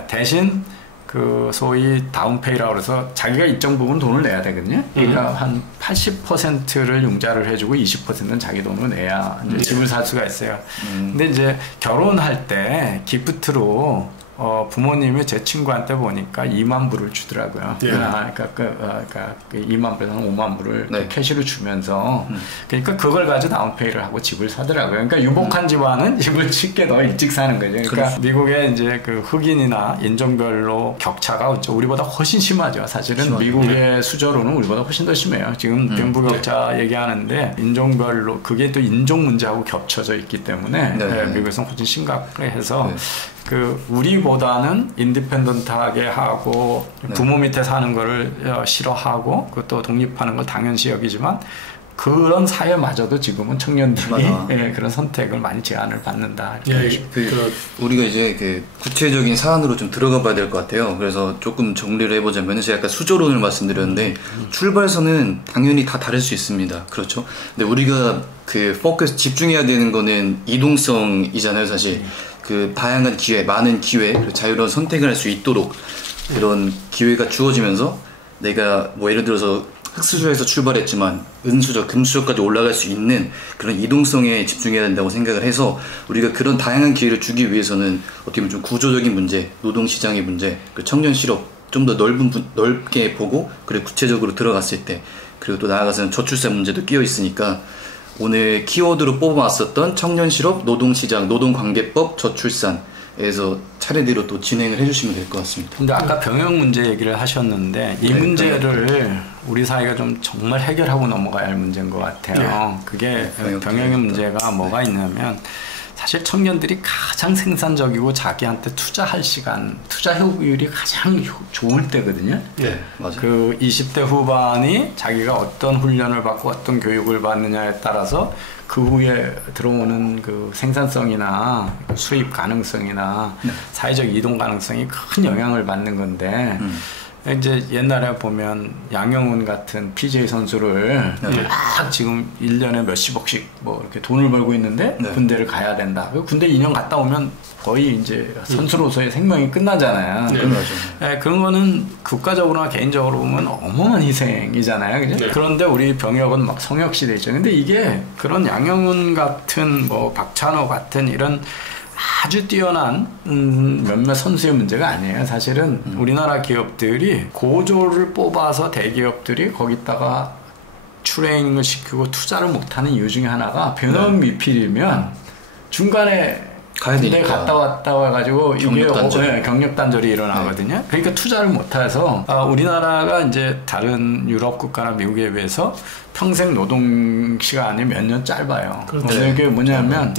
대신 그 소위 다운페이라고 해서 자기가 일정 부분 돈을 내야 되거든요. 그러니까 한 80%를 융자를 해주고 20%는 자기 돈으로 내야 이제 집을 살 수가 있어요. 근데 이제 결혼할 때 기프트로 부모님이 제 친구한테 보니까 2만 불을 주더라고요. 네. 그러니까 그 2만 불에서 5만 불을 네. 캐시로 주면서 그러니까 그걸 가지고 다운페이를 하고 집을 사더라고요. 그러니까 유복한 집안은 집을 쉽게 더 일찍 사는 거죠. 그러니까 그렇죠. 미국에 이제 그 흑인이나 인종별로 격차가 우리보다 훨씬 심하죠. 사실은 심하죠. 미국의 수저로는 우리보다 훨씬 더 심해요. 지금 빈부격차 얘기하는데 인종별로 그게 또 인종 문제하고 겹쳐져 있기 때문에 미국에서는 훨씬 심각해서 그 우리보다는 인디펜던트하게 하고 부모 밑에 사는 거를 싫어하고 그것도 독립하는 걸 당연시 여기지만 그런 사회마저도 지금은 청년들이 그런 선택을 많이 제한을 받는다. 우리가 이제 그 구체적인 사안으로 좀 들어가 봐야 될 것 같아요. 그래서 조금 정리를 해보자면 제가 아까 수저론을 말씀드렸는데 출발선은 당연히 다 다를 수 있습니다. 그렇죠. 근데 우리가 그 포커스 집중해야 되는 거는 이동성이잖아요, 사실. 그 다양한 기회, 많은 기회, 자유로운 선택을 할 수 있도록 그런 기회가 주어지면서 내가 뭐 예를 들어서 흑수저에서 출발했지만 은수저, 금수저까지 올라갈 수 있는 그런 이동성에 집중해야 된다고 생각을 해서 우리가 그런 다양한 기회를 주기 위해서는 어떻게 보면 좀 구조적인 문제, 노동시장의 문제, 그리고 청년 실업 좀 더 넓게 보고 그리고 구체적으로 들어갔을 때 그리고 또 나아가서는 저출산 문제도 끼어 있으니까 오늘 키워드로 뽑아왔었던 청년 실업, 노동시장, 노동관계법, 저출산에서 차례대로 또 진행을 해주시면 될 것 같습니다. 근데 아까 병역 문제 얘기를 하셨는데 이 문제를 우리 사회가 좀 정말 해결하고 넘어가야 할 문제인 것 같아요. 그게 병역의 문제가 뭐가 있냐면 사실 청년들이 가장 생산적이고 자기한테 투자할 시간, 투자 효율이 가장 좋을 때거든요. 네, 맞아요. 그 20대 후반이 자기가 어떤 훈련을 받고 어떤 교육을 받느냐에 따라서 그 후에 들어오는 그 생산성이나 수입 가능성이나 사회적 이동 가능성이 큰 영향을 받는 건데 이제 옛날에 보면 양영훈 같은 PJ 선수를 막 지금 1년에 몇십억씩 뭐 이렇게 돈을 벌고 있는데 군대를 가야 된다. 군대 2년 갔다 오면 거의 이제 선수로서의 생명이 끝나잖아요. 그런 거는 국가적으로나 개인적으로 보면 어마어마한 희생이잖아요. 그죠? 그런데 우리 병역은 막 성역시대 있죠. 근데 이게 그런 양영훈 같은 뭐 박찬호 같은 이런 아주 뛰어난 몇몇 선수의 문제가 아니에요. 사실은 우리나라 기업들이 고졸을 뽑아서 대기업들이 거기다가 트레이닝을 시키고 투자를 못하는 이유 중에 하나가 병역 미필이면 중간에 군대 갔다 왔다 와가지고 이게 경력 단절이 일어나거든요. 그러니까 투자를 못해서 우리나라가 이제 다른 유럽 국가나 미국에 비해서 평생 노동 시간이 몇 년 짧아요. 그게 뭐냐면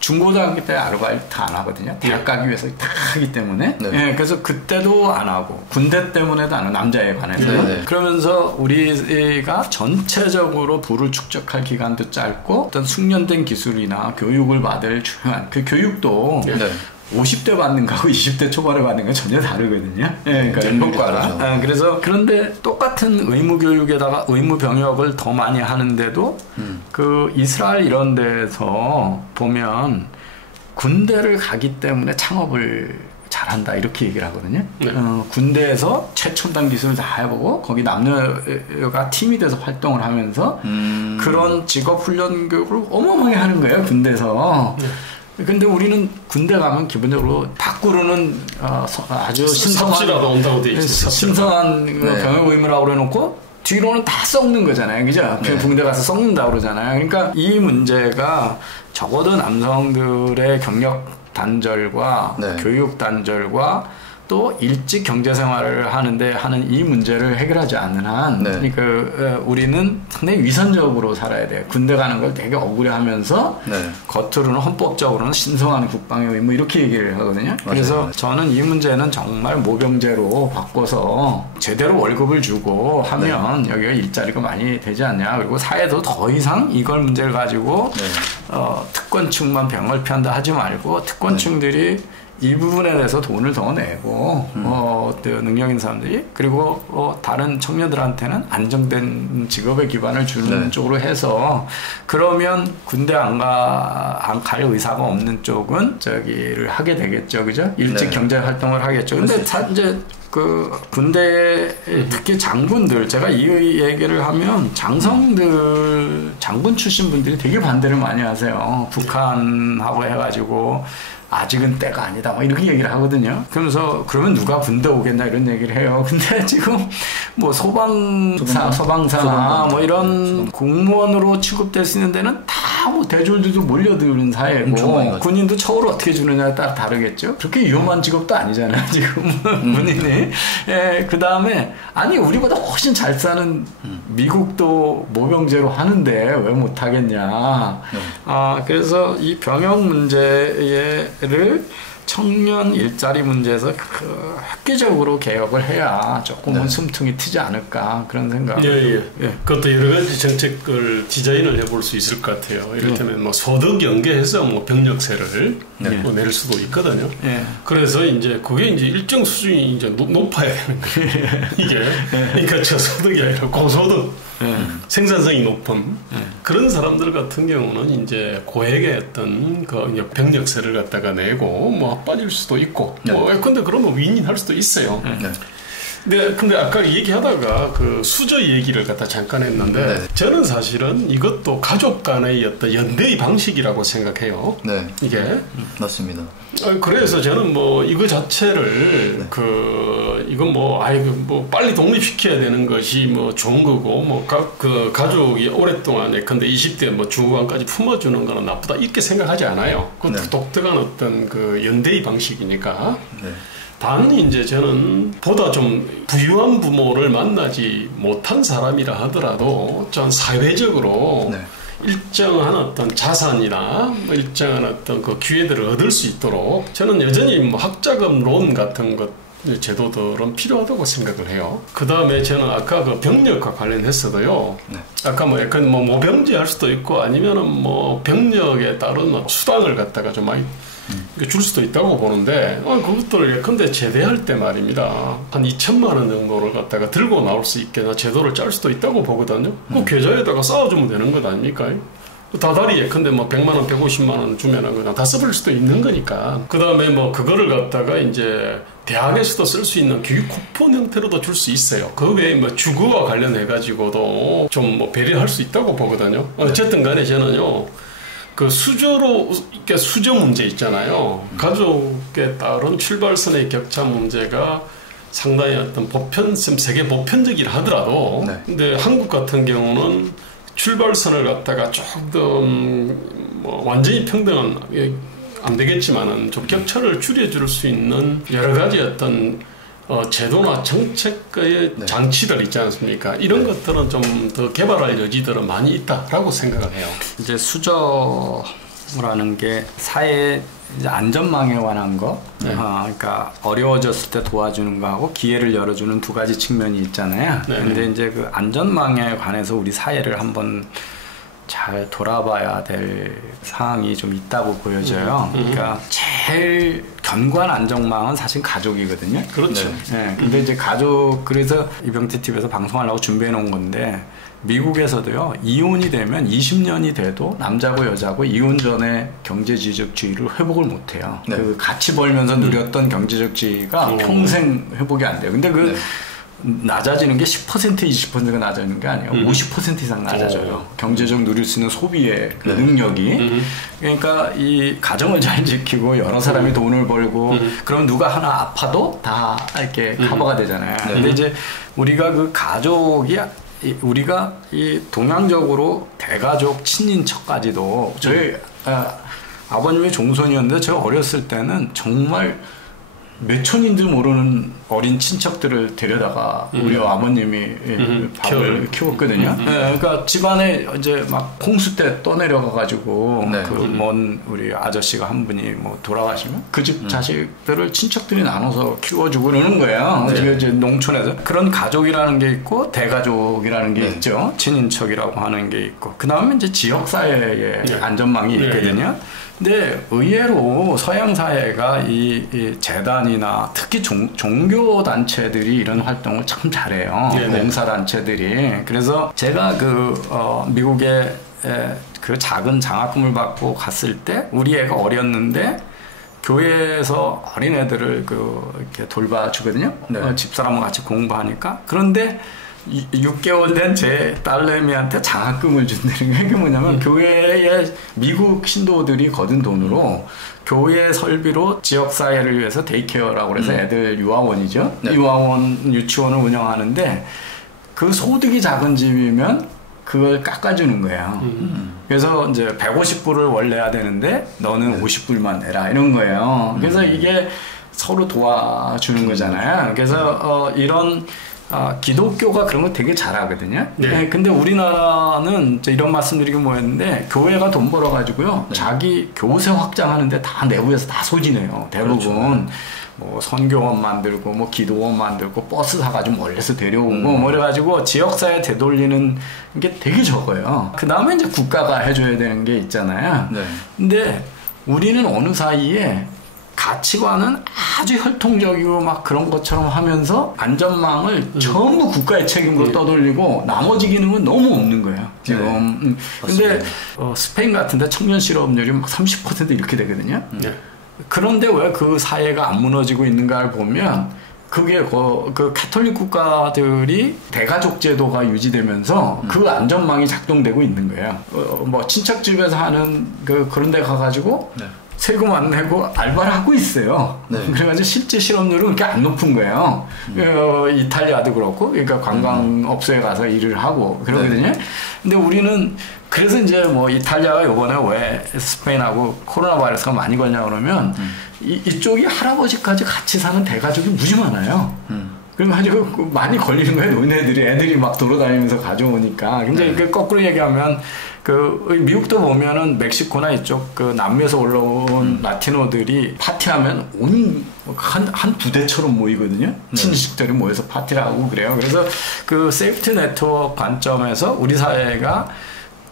중고등학교 때 아르바이트 안 하거든요. 대학 가기 위해서 다 하기 때문에. 그래서 그때도 안 하고 군대 때문에도 안 하고 남자에 관해서. 그러면서 우리가 전체적으로 부를 축적할 기간도 짧고 어떤 숙련된 기술이나 교육을 받을 중요한 그 교육도 50대 받는 거하고 20대 초반에 받는 건 전혀 다르거든요. 그러니까 효과가. 그래서 그런데 똑같은 의무 교육에다가 의무 병역을 더 많이 하는데도 그 이스라엘 이런 데서 보면 군대를 가기 때문에 창업을 잘한다 이렇게 얘기를 하거든요. 군대에서 최첨단 기술을 다 해보고 거기 남녀가 팀이 돼서 활동을 하면서 그런 직업 훈련 교육을 어마어마하게 하는 거예요. 군대에서. 근데 우리는 군대 가면 기본적으로 밖으로는 아주 신성한 병역 의무라고 그래놓고 뒤로는 다 썩는 거잖아요. 그죠? 붕대 가서 썩는다고 그러잖아요. 그러니까 이 문제가 적어도 남성들의 경력 단절과 교육 단절과 또 일찍 경제 생활을 하는데 하는 이 문제를 해결하지 않는 한 그러니까 우리는 상당히 위선적으로 살아야 돼요. 군대 가는 걸 되게 억울해하면서 겉으로는 헌법적으로는 신성한 국방의 의무 이렇게 얘기를 하거든요. 그래서 저는 이 문제는 정말 모병제로 바꿔서 제대로 월급을 주고 하면 여기가 일자리가 많이 되지 않냐. 그리고 사회도 더 이상 이걸 문제를 가지고 특권층만 병을 피한다 하지 말고 특권층들이 이 부분에 대해서 돈을 더 내고 능력 있는 사람들이 그리고 다른 청년들한테는 안정된 직업의 기반을 주는 쪽으로 해서 그러면 군대 안 갈 의사가 없는 쪽은 저기를 하게 되겠죠, 그죠? 일찍 경제 활동을 하겠죠. 근데 이제 그 군대 특히 장군들 제가 이 얘기를 하면 장군 출신 분들이 되게 반대를 많이 하세요. 북한하고 해가지고 아직은 때가 아니다 뭐 이렇게 얘기를 하거든요. 그러면서 그러면 누가 군대 오겠나 이런 얘기를 해요. 근데 지금 뭐 소방사나 뭐 이런 공무원으로 취급될 수 있는 데는 다 뭐 대졸들도 몰려드는 사회고 군인도 처우를 어떻게 주느냐에 따라 다르겠죠. 그렇게 위험한 직업도 아니잖아요 지금 군인이. 예, 그 다음에 아니 우리보다 훨씬 잘 사는 미국도 모병제로 하는데 왜 못하겠냐. 그래서 이 병역 문제를 청년 일자리 문제에서 획기적으로 개혁을 해야 조금은 숨통이 트지 않을까 그런 생각. 예. 그것도 여러 가지 정책을 디자인을 해볼 수 있을 것 같아요. 이를테면 뭐 소득 연계해서 뭐 병력세를 뭐 내릴 수도 있거든요. 그래서 이제 그게 이제 일정 수준이 이제 높아야 되는 거예요. 이게 그러니까 저소득이 아니라 고소득. 생산성이 높은 그런 사람들 같은 경우는 이제 고액의 어떤 그 병력세를 갖다가 내고 뭐 빠질 수도 있고 근데 그러면 윈윈할 수도 있어요. 근데 아까 얘기하다가 그 수저 얘기를 갖다 잠깐 했는데 저는 사실은 이것도 가족 간의 어떤 연대의 방식이라고 생각해요. 이게 맞습니다. 그래서 저는 뭐 이거 자체를 이건 뭐 빨리 독립시켜야 되는 것이 뭐 좋은 거고 뭐 그 가족이 오랫동안 근데 20대 뭐 중후반까지 품어주는 거는 나쁘다 이렇게 생각하지 않아요. 그것도 독특한 어떤 그 연대의 방식이니까. 단 이제 저는 보다 좀 부유한 부모를 만나지 못한 사람이라 하더라도 전 사회적으로 일정한 어떤 자산이나 일정한 어떤 그 기회들을 얻을 수 있도록 저는 여전히 뭐 학자금론 같은 것 제도들은 필요하다고 생각을 해요. 그 다음에 저는 아까 그 병력과 관련해서도요. 아까 뭐 약간 뭐 모병제 할 수도 있고 아니면은 뭐 병력에 따른 수당을 갖다가 좀 많이 줄 수도 있다고 보는데 그것들을 예컨대 제대할 때 말입니다. 한 2천만 원 정도를 갖다가 들고 나올 수 있게 제도를 짤 수도 있다고 보거든요. 그 계좌에다가 쌓아주면 되는 것 아닙니까? 다달이 예컨대 뭐 100만 원, 150만 원 주면은 그냥 다 써버릴 수도 있는 거니까. 그 다음에 뭐 그거를 갖다가 이제 대학에서도 쓸 수 있는 교육 쿠폰 형태로도 줄 수 있어요. 그 외에 뭐 주거와 관련해가지고도 좀 뭐 배려할 수 있다고 보거든요. 어쨌든 간에 저는요. 그 그러니까 수저 문제 있잖아요. 가족에 따른 출발선의 격차 문제가 상당히 어떤 세계 보편적이라 하더라도, 근데 한국 같은 경우는 출발선을 갖다가 조금 뭐 완전히 평등은 안 되겠지만은 좀 격차를 줄여줄 수 있는 여러 가지 어떤 제도나 정책의 장치들 있지 않습니까? 이런 것들은 좀 더 개발할 여지들은 많이 있다라고 생각을 해요. 이제 수저라는 게 사회 안전망에 관한 거, 그러니까 어려워졌을 때 도와주는 거하고 기회를 열어주는 두 가지 측면이 있잖아요. 근데 이제 그 안전망에 관해서 우리 사회를 한번 잘 돌아봐야 될 사항이 좀 있다고 보여져요. 그러니까 제일 견고한 안전망은 사실 가족이거든요. 그렇죠. 근데 이제 그래서 이병태 TV에서 방송하려고 준비해 놓은 건데, 미국에서도요, 이혼이 되면 20년이 돼도 남자고 여자고 이혼 전에 경제지적 지위를 회복을 못 해요. 그 같이 벌면서 누렸던 경제적 지위가 평생 회복이 안 돼요. 근데 낮아지는 게 10%, 20%가 낮아지는 게 아니에요. 50% 이상 낮아져요. 경제적 누릴 수 있는 소비의 그 능력이. 그러니까 이 가정을 잘 지키고 여러 사람이 돈을 벌고 그럼 누가 하나 아파도 다 이렇게 커버가 되잖아요. 근데 이제 우리가 그 가족이 우리가 이 동양적으로 대가족 친인척까지도 저희 아버님이 종손이었는데 제가 어렸을 때는 정말 몇천인지 모르는 어린 친척들을 데려다가 우리 아버님이 밥을 키웠거든요. 그러니까 집안에 이제 막 홍수 때 떠내려가가지고 그 먼 우리 아저씨가 한 분이 뭐 돌아가시면 그 집 자식들을 친척들이 나눠서 키워주고 그러는 거예요. 이제 농촌에서 그런 가족이라는 게 있고 대가족이라는 게 있죠. 친인척이라고 하는 게 있고 그 다음에 이제 지역사회의 안전망이 있거든요. 근데 의외로 서양 사회가 이 재단이나 특히 종교 단체들이 이런 활동을 참 잘해요. 봉사 단체들이. 그래서 제가 미국에 그 작은 장학금을 받고 갔을 때 우리 애가 어렸는데 교회에서 어린애들을 이렇게 돌봐주거든요. 집사람과 같이 공부하니까. 그런데 6개월 된 제 딸내미한테 장학금을 준다는 게, 이게 뭐냐면 교회에 미국 신도들이 거둔 돈으로 교회 설비로 지역사회를 위해서 데이케어라고 해서 애들 유아원이죠. 네. 유치원을 운영하는데 그 소득이 작은 집이면 그걸 깎아주는 거예요. 그래서 이제 150불을 원래 내야 되는데 너는 50불만 내라 이런 거예요. 그래서 이게 서로 도와주는 거잖아요. 그래서 이런 기독교가 그런 거 되게 잘하거든요. 네. 근데 우리나라는 이런 말씀드리기 뭐였는데 교회가 돈 벌어가지고요. 네. 자기 교세 확장하는데 다 내부에서 다 소진해요. 대부분. 그렇죠. 뭐 선교원 만들고 뭐 기도원 만들고 버스 사가지고 멀리서 데려오고 뭐 이래가지고 지역사회 되돌리는 게 되게 적어요. 그 다음에 이제 국가가 해줘야 되는 게 있잖아요. 네. 근데 우리는 어느 사이에 가치관은 아주 혈통적이고 막 그런 것처럼 하면서 안전망을 전부 국가의 책임으로 떠돌리고 나머지 기능은 너무 없는 거예요. 지금. 근데 스페인 같은데 청년 실업률이 막 30% 이렇게 되거든요. 그런데 왜 그 사회가 안 무너지고 있는가를 보면 그게 그 가톨릭 국가들이 대가족 제도가 유지되면서 그 안전망이 작동되고 있는 거예요. 뭐 친척집에서 하는 그런 데 가가지고 네. 세금 안 내고 알바를 하고 있어요. 네. 그래가지고 실제 실업률은 그렇게 안 높은 거예요. 이탈리아도 그렇고, 그러니까 관광업소에 가서 일을 하고 그러거든요. 네. 근데 우리는 그래서 이제 뭐 이탈리아가 요번에 왜 스페인하고 코로나 바이러스가 많이 걸냐 그러면 이쪽이 할아버지까지 같이 사는 대가족이 무지 많아요. 그래가지고 많이 걸리는 거예요. 노인네들이 애들이 막 돌아다니면서 가져오니까. 근데 네. 거꾸로 얘기하면 미국도 보면은 멕시코나 이쪽 남미에서 올라온 라티노들이 파티하면 한 부대처럼 모이거든요. 친식들이 모여서 파티를 하고 그래요. 그래서 그 세이프티 네트워크 관점에서 우리 사회가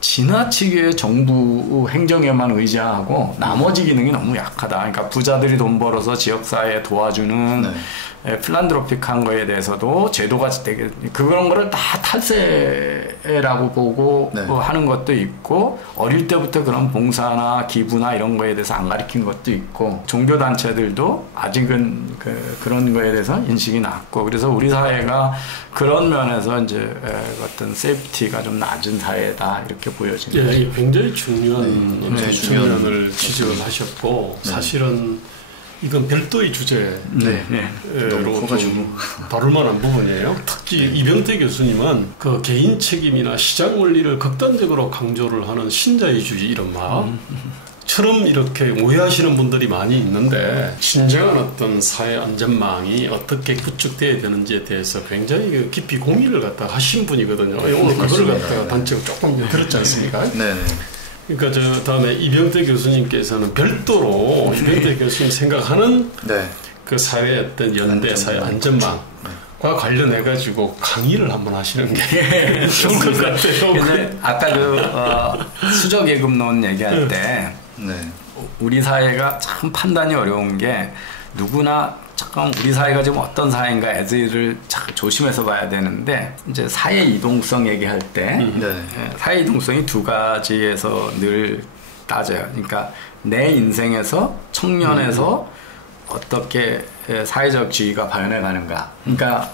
지나치게 정부 행정에만 의지하고 나머지 기능이 너무 약하다. 그러니까 부자들이 돈 벌어서 지역사회에 도와주는 네. 필란드로픽한 거에 대해서도 제도가 되게 그런 거를 다 탈세라고 보고 네. 하는 것도 있고 어릴 때부터 그런 봉사나 기부나 이런 거에 대해서 안 가르친 것도 있고 종교단체들도 아직은 그런 거에 대해서 인식이 낮고 그래서 우리 사회가 그런 면에서 이제 어떤 세이프티가 좀 낮은 사회다 이렇게 보여집니다. 예, 굉장히 중요한 측면을 지적을 하셨고 네. 사실은 이건 별도의 주제로 다룰 만한 부분이에요. 특히 이병태 교수님은 그 개인 책임이나 시장 원리를 극단적으로 강조를 하는 신자유주의 이런 마음처럼 이렇게 오해하시는 분들이 많이 있는데 진정한 어떤 사회 안전망이 어떻게 구축돼야 되는지에 대해서 굉장히 깊이 고민을 갖다가 하신 분이거든요. 오늘 그걸 갖다가 단적으로 조금 들었지 않습니까? 네. 그러니까 다음에 이병태 교수님께서는 별도로 이병태 교수님 생각하는 네. 그 사회의 어떤 연대 사회 안전망과 관련해가지고 강의를 한번 하시는 게 좋을 것 같아요. 근데 아까 수저계급론 얘기할 때 네. 우리 사회가 참 판단이 어려운 게 누구나 잠깐 우리 사회가 지금 어떤 사회인가 애들을 조심해서 봐야 되는데 이제 사회 이동성 얘기할 때 사회 이동성이 두 가지에서 늘 따져요. 그러니까 내 인생에서 청년에서 어떻게 사회적 지위가 발현해 가는가. 그러니까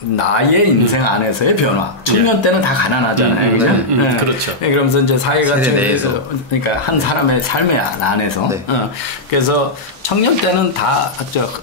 나의 인생 안에서의 변화. 청년 때는 다 가난하잖아요. 그죠? 네. 그렇죠. 네, 그러면서 이제 사회가 내에서 그러니까 한 사람의 삶의 안에서. 네. 그래서 청년 때는 다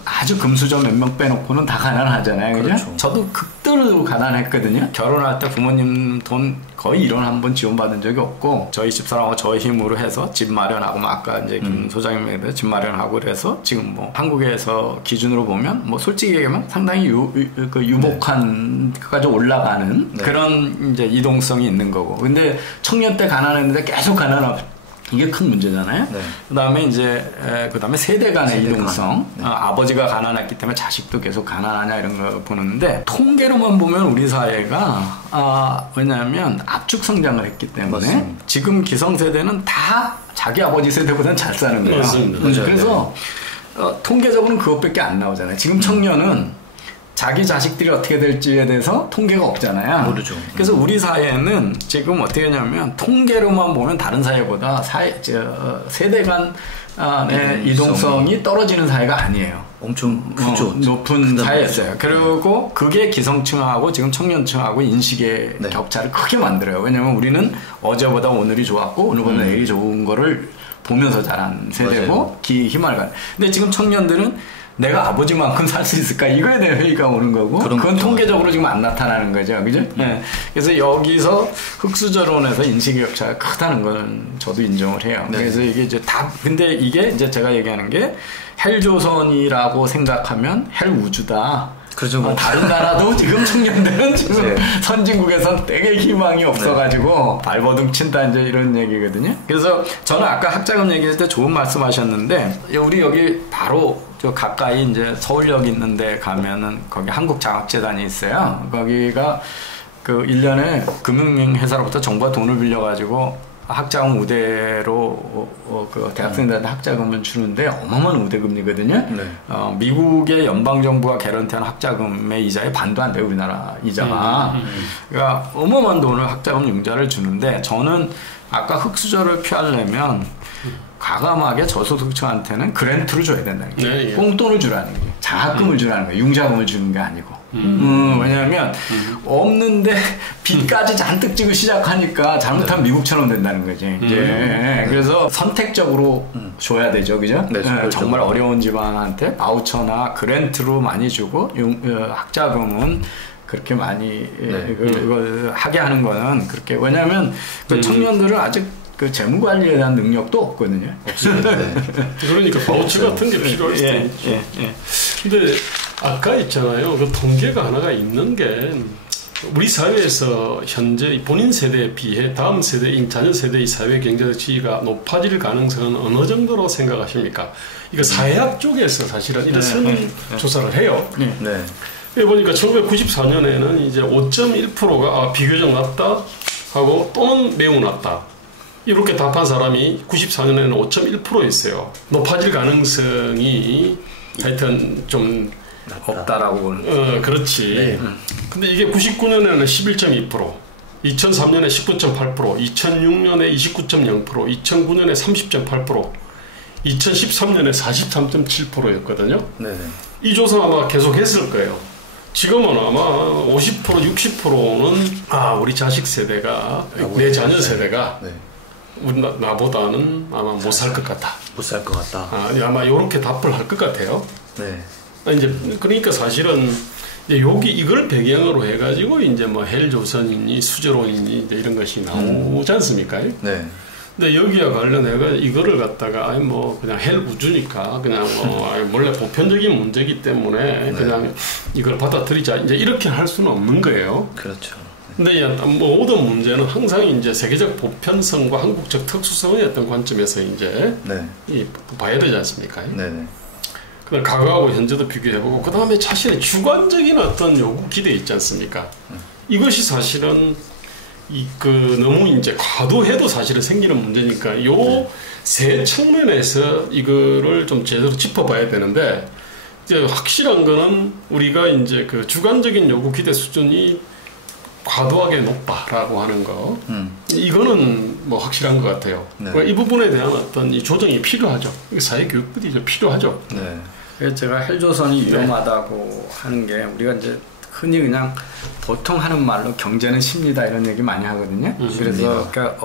아주 금수저 몇 명 빼놓고는 다 가난하잖아요. 그죠? 그렇죠. 저도 극도로 가난했거든요. 결혼할 때 부모님 돈 거의 1원 한 번 지원받은 적이 없고 저희 집사람하고 저희 힘으로 해서 집 마련하고 아까 이제 김 소장님에 대해 집 마련하고 그래서 지금 뭐 한국에서 기준으로 보면 뭐 솔직히 얘기하면 상당히 유복한 까지 올라가는 네. 그런 이제 이동성이 있는 거고. 근데 청년 때 가난했는데 계속 가난하고 이게 큰 문제잖아요. 네. 그다음에 이제 그다음에 세대 간의 이동성. 네. 아버지가 가난했기 때문에 자식도 계속 가난하냐 이런 거 보는데 통계로만 보면 우리 사회가 왜냐하면 압축 성장을 했기 때문에 맞습니다. 지금 기성세대는 다 자기 아버지 세대보다는 잘 사는 거예요. 맞습니다. 그래서 통계적으로는 그것밖에 안 나오잖아요. 지금 청년은 자기 자식들이 어떻게 될지에 대해서 통계가 없잖아요. 모르죠. 그래서 우리 사회는 지금 어떻게 하냐면 통계로만 보면 다른 사회보다 세대 간의 이동성이 떨어지는 사회가 아니에요. 엄청 크죠. 높은 사회였어요. 그리고 그게 기성층하고 지금 청년층하고 인식의 네. 격차를 크게 만들어요. 왜냐면 우리는 어제보다 오늘이 좋았고 오늘보다 내일이 좋은 거를 보면서 자란 세대고 희망을 가는. 근데 지금 청년들은 내가 아버지만큼 살 수 있을까? 이거에 대해 회의가 오는 거고 그건 통계적으로 지금 안 나타나는 거죠. 그죠? 네. 그래서 여기서 흑수저론에서 인식의 격차가 크다는 건 저도 인정을 해요. 네. 그래서 이게 이제 근데 이게 이제 제가 얘기하는 게 헬조선이라고 생각하면 헬우주다. 그렇죠. 다른 나라도 지금 청년들은 지금 선진국에선 되게 희망이 없어가지고 발버둥 친다 이제 이런 얘기거든요. 그래서 저는 아까 학자금 얘기할 때 좋은 말씀하셨는데 우리 여기 바로 저 가까이 이제 서울역 있는데 가면은 거기 한국장학재단이 있어요. 거기가 그 1년에 금융회사로부터 정부가 돈을 빌려가지고 학자금 우대로 그 대학생들한테 학자금을 주는데 어마어마한 우대금리거든요. 네. 미국의 연방정부가 개런티한 학자금의 이자의 반도 안 돼요. 우리나라 이자가. 그러니까 어마어마한 돈을 학자금 융자를 주는데 저는 아까 흑수저를 피하려면 과감하게 저소득층한테는 그랜트를 줘야 된다는 거예요. 네, 예. 뽕돈을 주라는 거예요. 장학금을 주라는 거예요. 융자금을 주는 게 아니고. 왜냐하면 없는데 빚까지 잔뜩 지고 시작하니까 잘못하면 미국처럼 된다는 거지. 이제 그래서 선택적으로 줘야 되죠, 그죠? 네, 정말 어려운 집안한테 바우처나 그랜트로 많이 주고 학자금은 그렇게 많이 이걸 하게 하는 거는 그렇게 왜냐하면 그 청년들은 아직 그 재무 관리에 대한 능력도 없거든요. 없습니다. 네. 그러니까 바우처 같은 게 필요할 수도 있죠. 근데 아까 있잖아요. 그 통계가 하나가 있는 게 우리 사회에서 현재 본인 세대에 비해 다음 세대인 자녀 세대의 사회 경제적 지위가 높아질 가능성은 어느 정도로 생각하십니까? 이거 사회학 쪽에서 사실은 이런 설문 조사를 해요. 네. 보니까 1994년에는 이제 5.1%가 비교적 낮다 하고 또는 매우 낮다. 이렇게 답한 사람이 94년에는 5.1%였어요. 높아질 가능성이 하여튼 좀 없다라고 보는. 그렇지. 네. 근데 이게 99년에는 11.2%, 2003년에 19.8%, 2006년에 29.0%, 2009년에 30.8%, 2013년에 43.7%였거든요. 네. 이 조사 아마 계속 했을 거예요. 지금은 아마 50%, 60%는 우리 자식 세대가 내 자녀 세대가 네. 나보다는 아마 못 살 것 같다. 못 살 것 같다. 아마 이렇게 답을 할 것 같아요. 네. 이제 그러니까 사실은 이제 여기 이걸 배경으로 해가지고 이제 뭐 헬조선이니 수저론이니 이제 이런 것이 나오지 않습니까? 네. 근데 여기와 관련해가 이거를 갖다가 뭐 그냥 헬 우주니까 그냥 뭐 원래 보편적인 문제이기 때문에 그냥 이걸 받아들이자 이제 이렇게 할 수는 없는 거예요. 그렇죠. 근데 뭐 모든 문제는 항상 이제 세계적 보편성과 한국적 특수성의 어떤 관점에서 이제 봐야 되지 않습니까? 네. 그다음 과거하고 현재도 비교해보고 그 다음에 자신의 주관적인 어떤 요구 기대 있지 않습니까? 이것이 사실은 너무 이제 과도해도 사실은 생기는 문제니까 요 세 측면에서 이거를 좀 제대로 짚어봐야 되는데 이제 확실한 거는 우리가 이제 그 주관적인 요구 기대 수준이 과도하게 높다라고 하는 거 이거는 뭐 확실한 것 같아요. 네. 이 부분에 대한 어떤 이 조정이 필요하죠. 사회 교육들이 좀 필요하죠. 네. 그래서 제가 헬조선이 위험하다고 하는 게 우리가 이제 흔히 그냥 보통 하는 말로 경제는 심리다 이런 얘기 많이 하거든요. 그래서 그러니까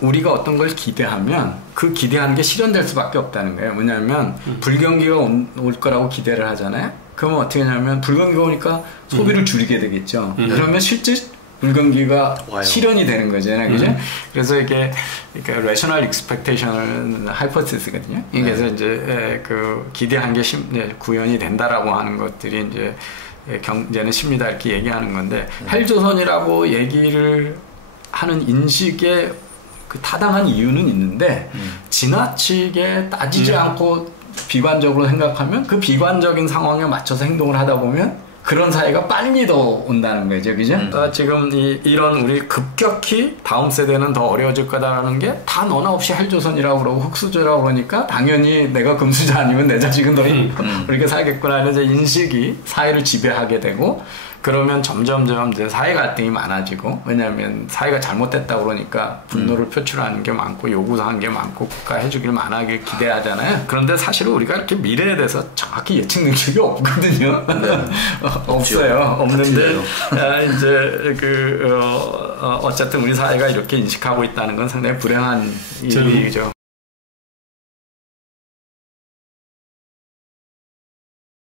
우리가 어떤 걸 기대하면 그 기대하는 게 실현될 수밖에 없다는 거예요. 왜냐하면 불경기가 올 거라고 기대를 하잖아요. 그러면 어떻게 하냐면 불경기가 오니까 소비를 줄이게 되겠죠. 그러면 실제 불경기가 실현이 되는 거잖아요. 그죠? 그래서 이게 rational expectation hypothesis거든요. 그래서 이제 그 기대한 게 구현이 된다라고 하는 것들이 이제 경제는 심리다 이렇게 얘기하는 건데 헬조선이라고 얘기를 하는 인식에 그 타당한 이유는 있는데 지나치게 따지지 않고 비관적으로 생각하면 그 비관적인 상황에 맞춰서 행동을 하다 보면 그런 사회가 빨리 더 온다는 거죠, 그죠? 지금 이런 우리 급격히 다음 세대는 더 어려워질 거다라는 게 다 너나 없이 헬조선이라고 그러고 흑수저라고 그러니까 당연히 내가 금수저 아니면 내 자식은 더 어렵게 살겠구나 이런 인식이 사회를 지배하게 되고 그러면 점점 이제 사회 갈등이 많아지고, 왜냐하면 사회가 잘못됐다 그러니까 분노를 표출하는 게 많고 요구하는 게 많고 국가 해주길 만하길 기대하잖아요. 그런데 사실은 우리가 이렇게 미래에 대해서 정확히 예측 능력이 없거든요. 네. 없어요. 없는데 이제 어쨌든 우리 사회가 이렇게 인식하고 있다는 건 상당히 불행한 일이죠.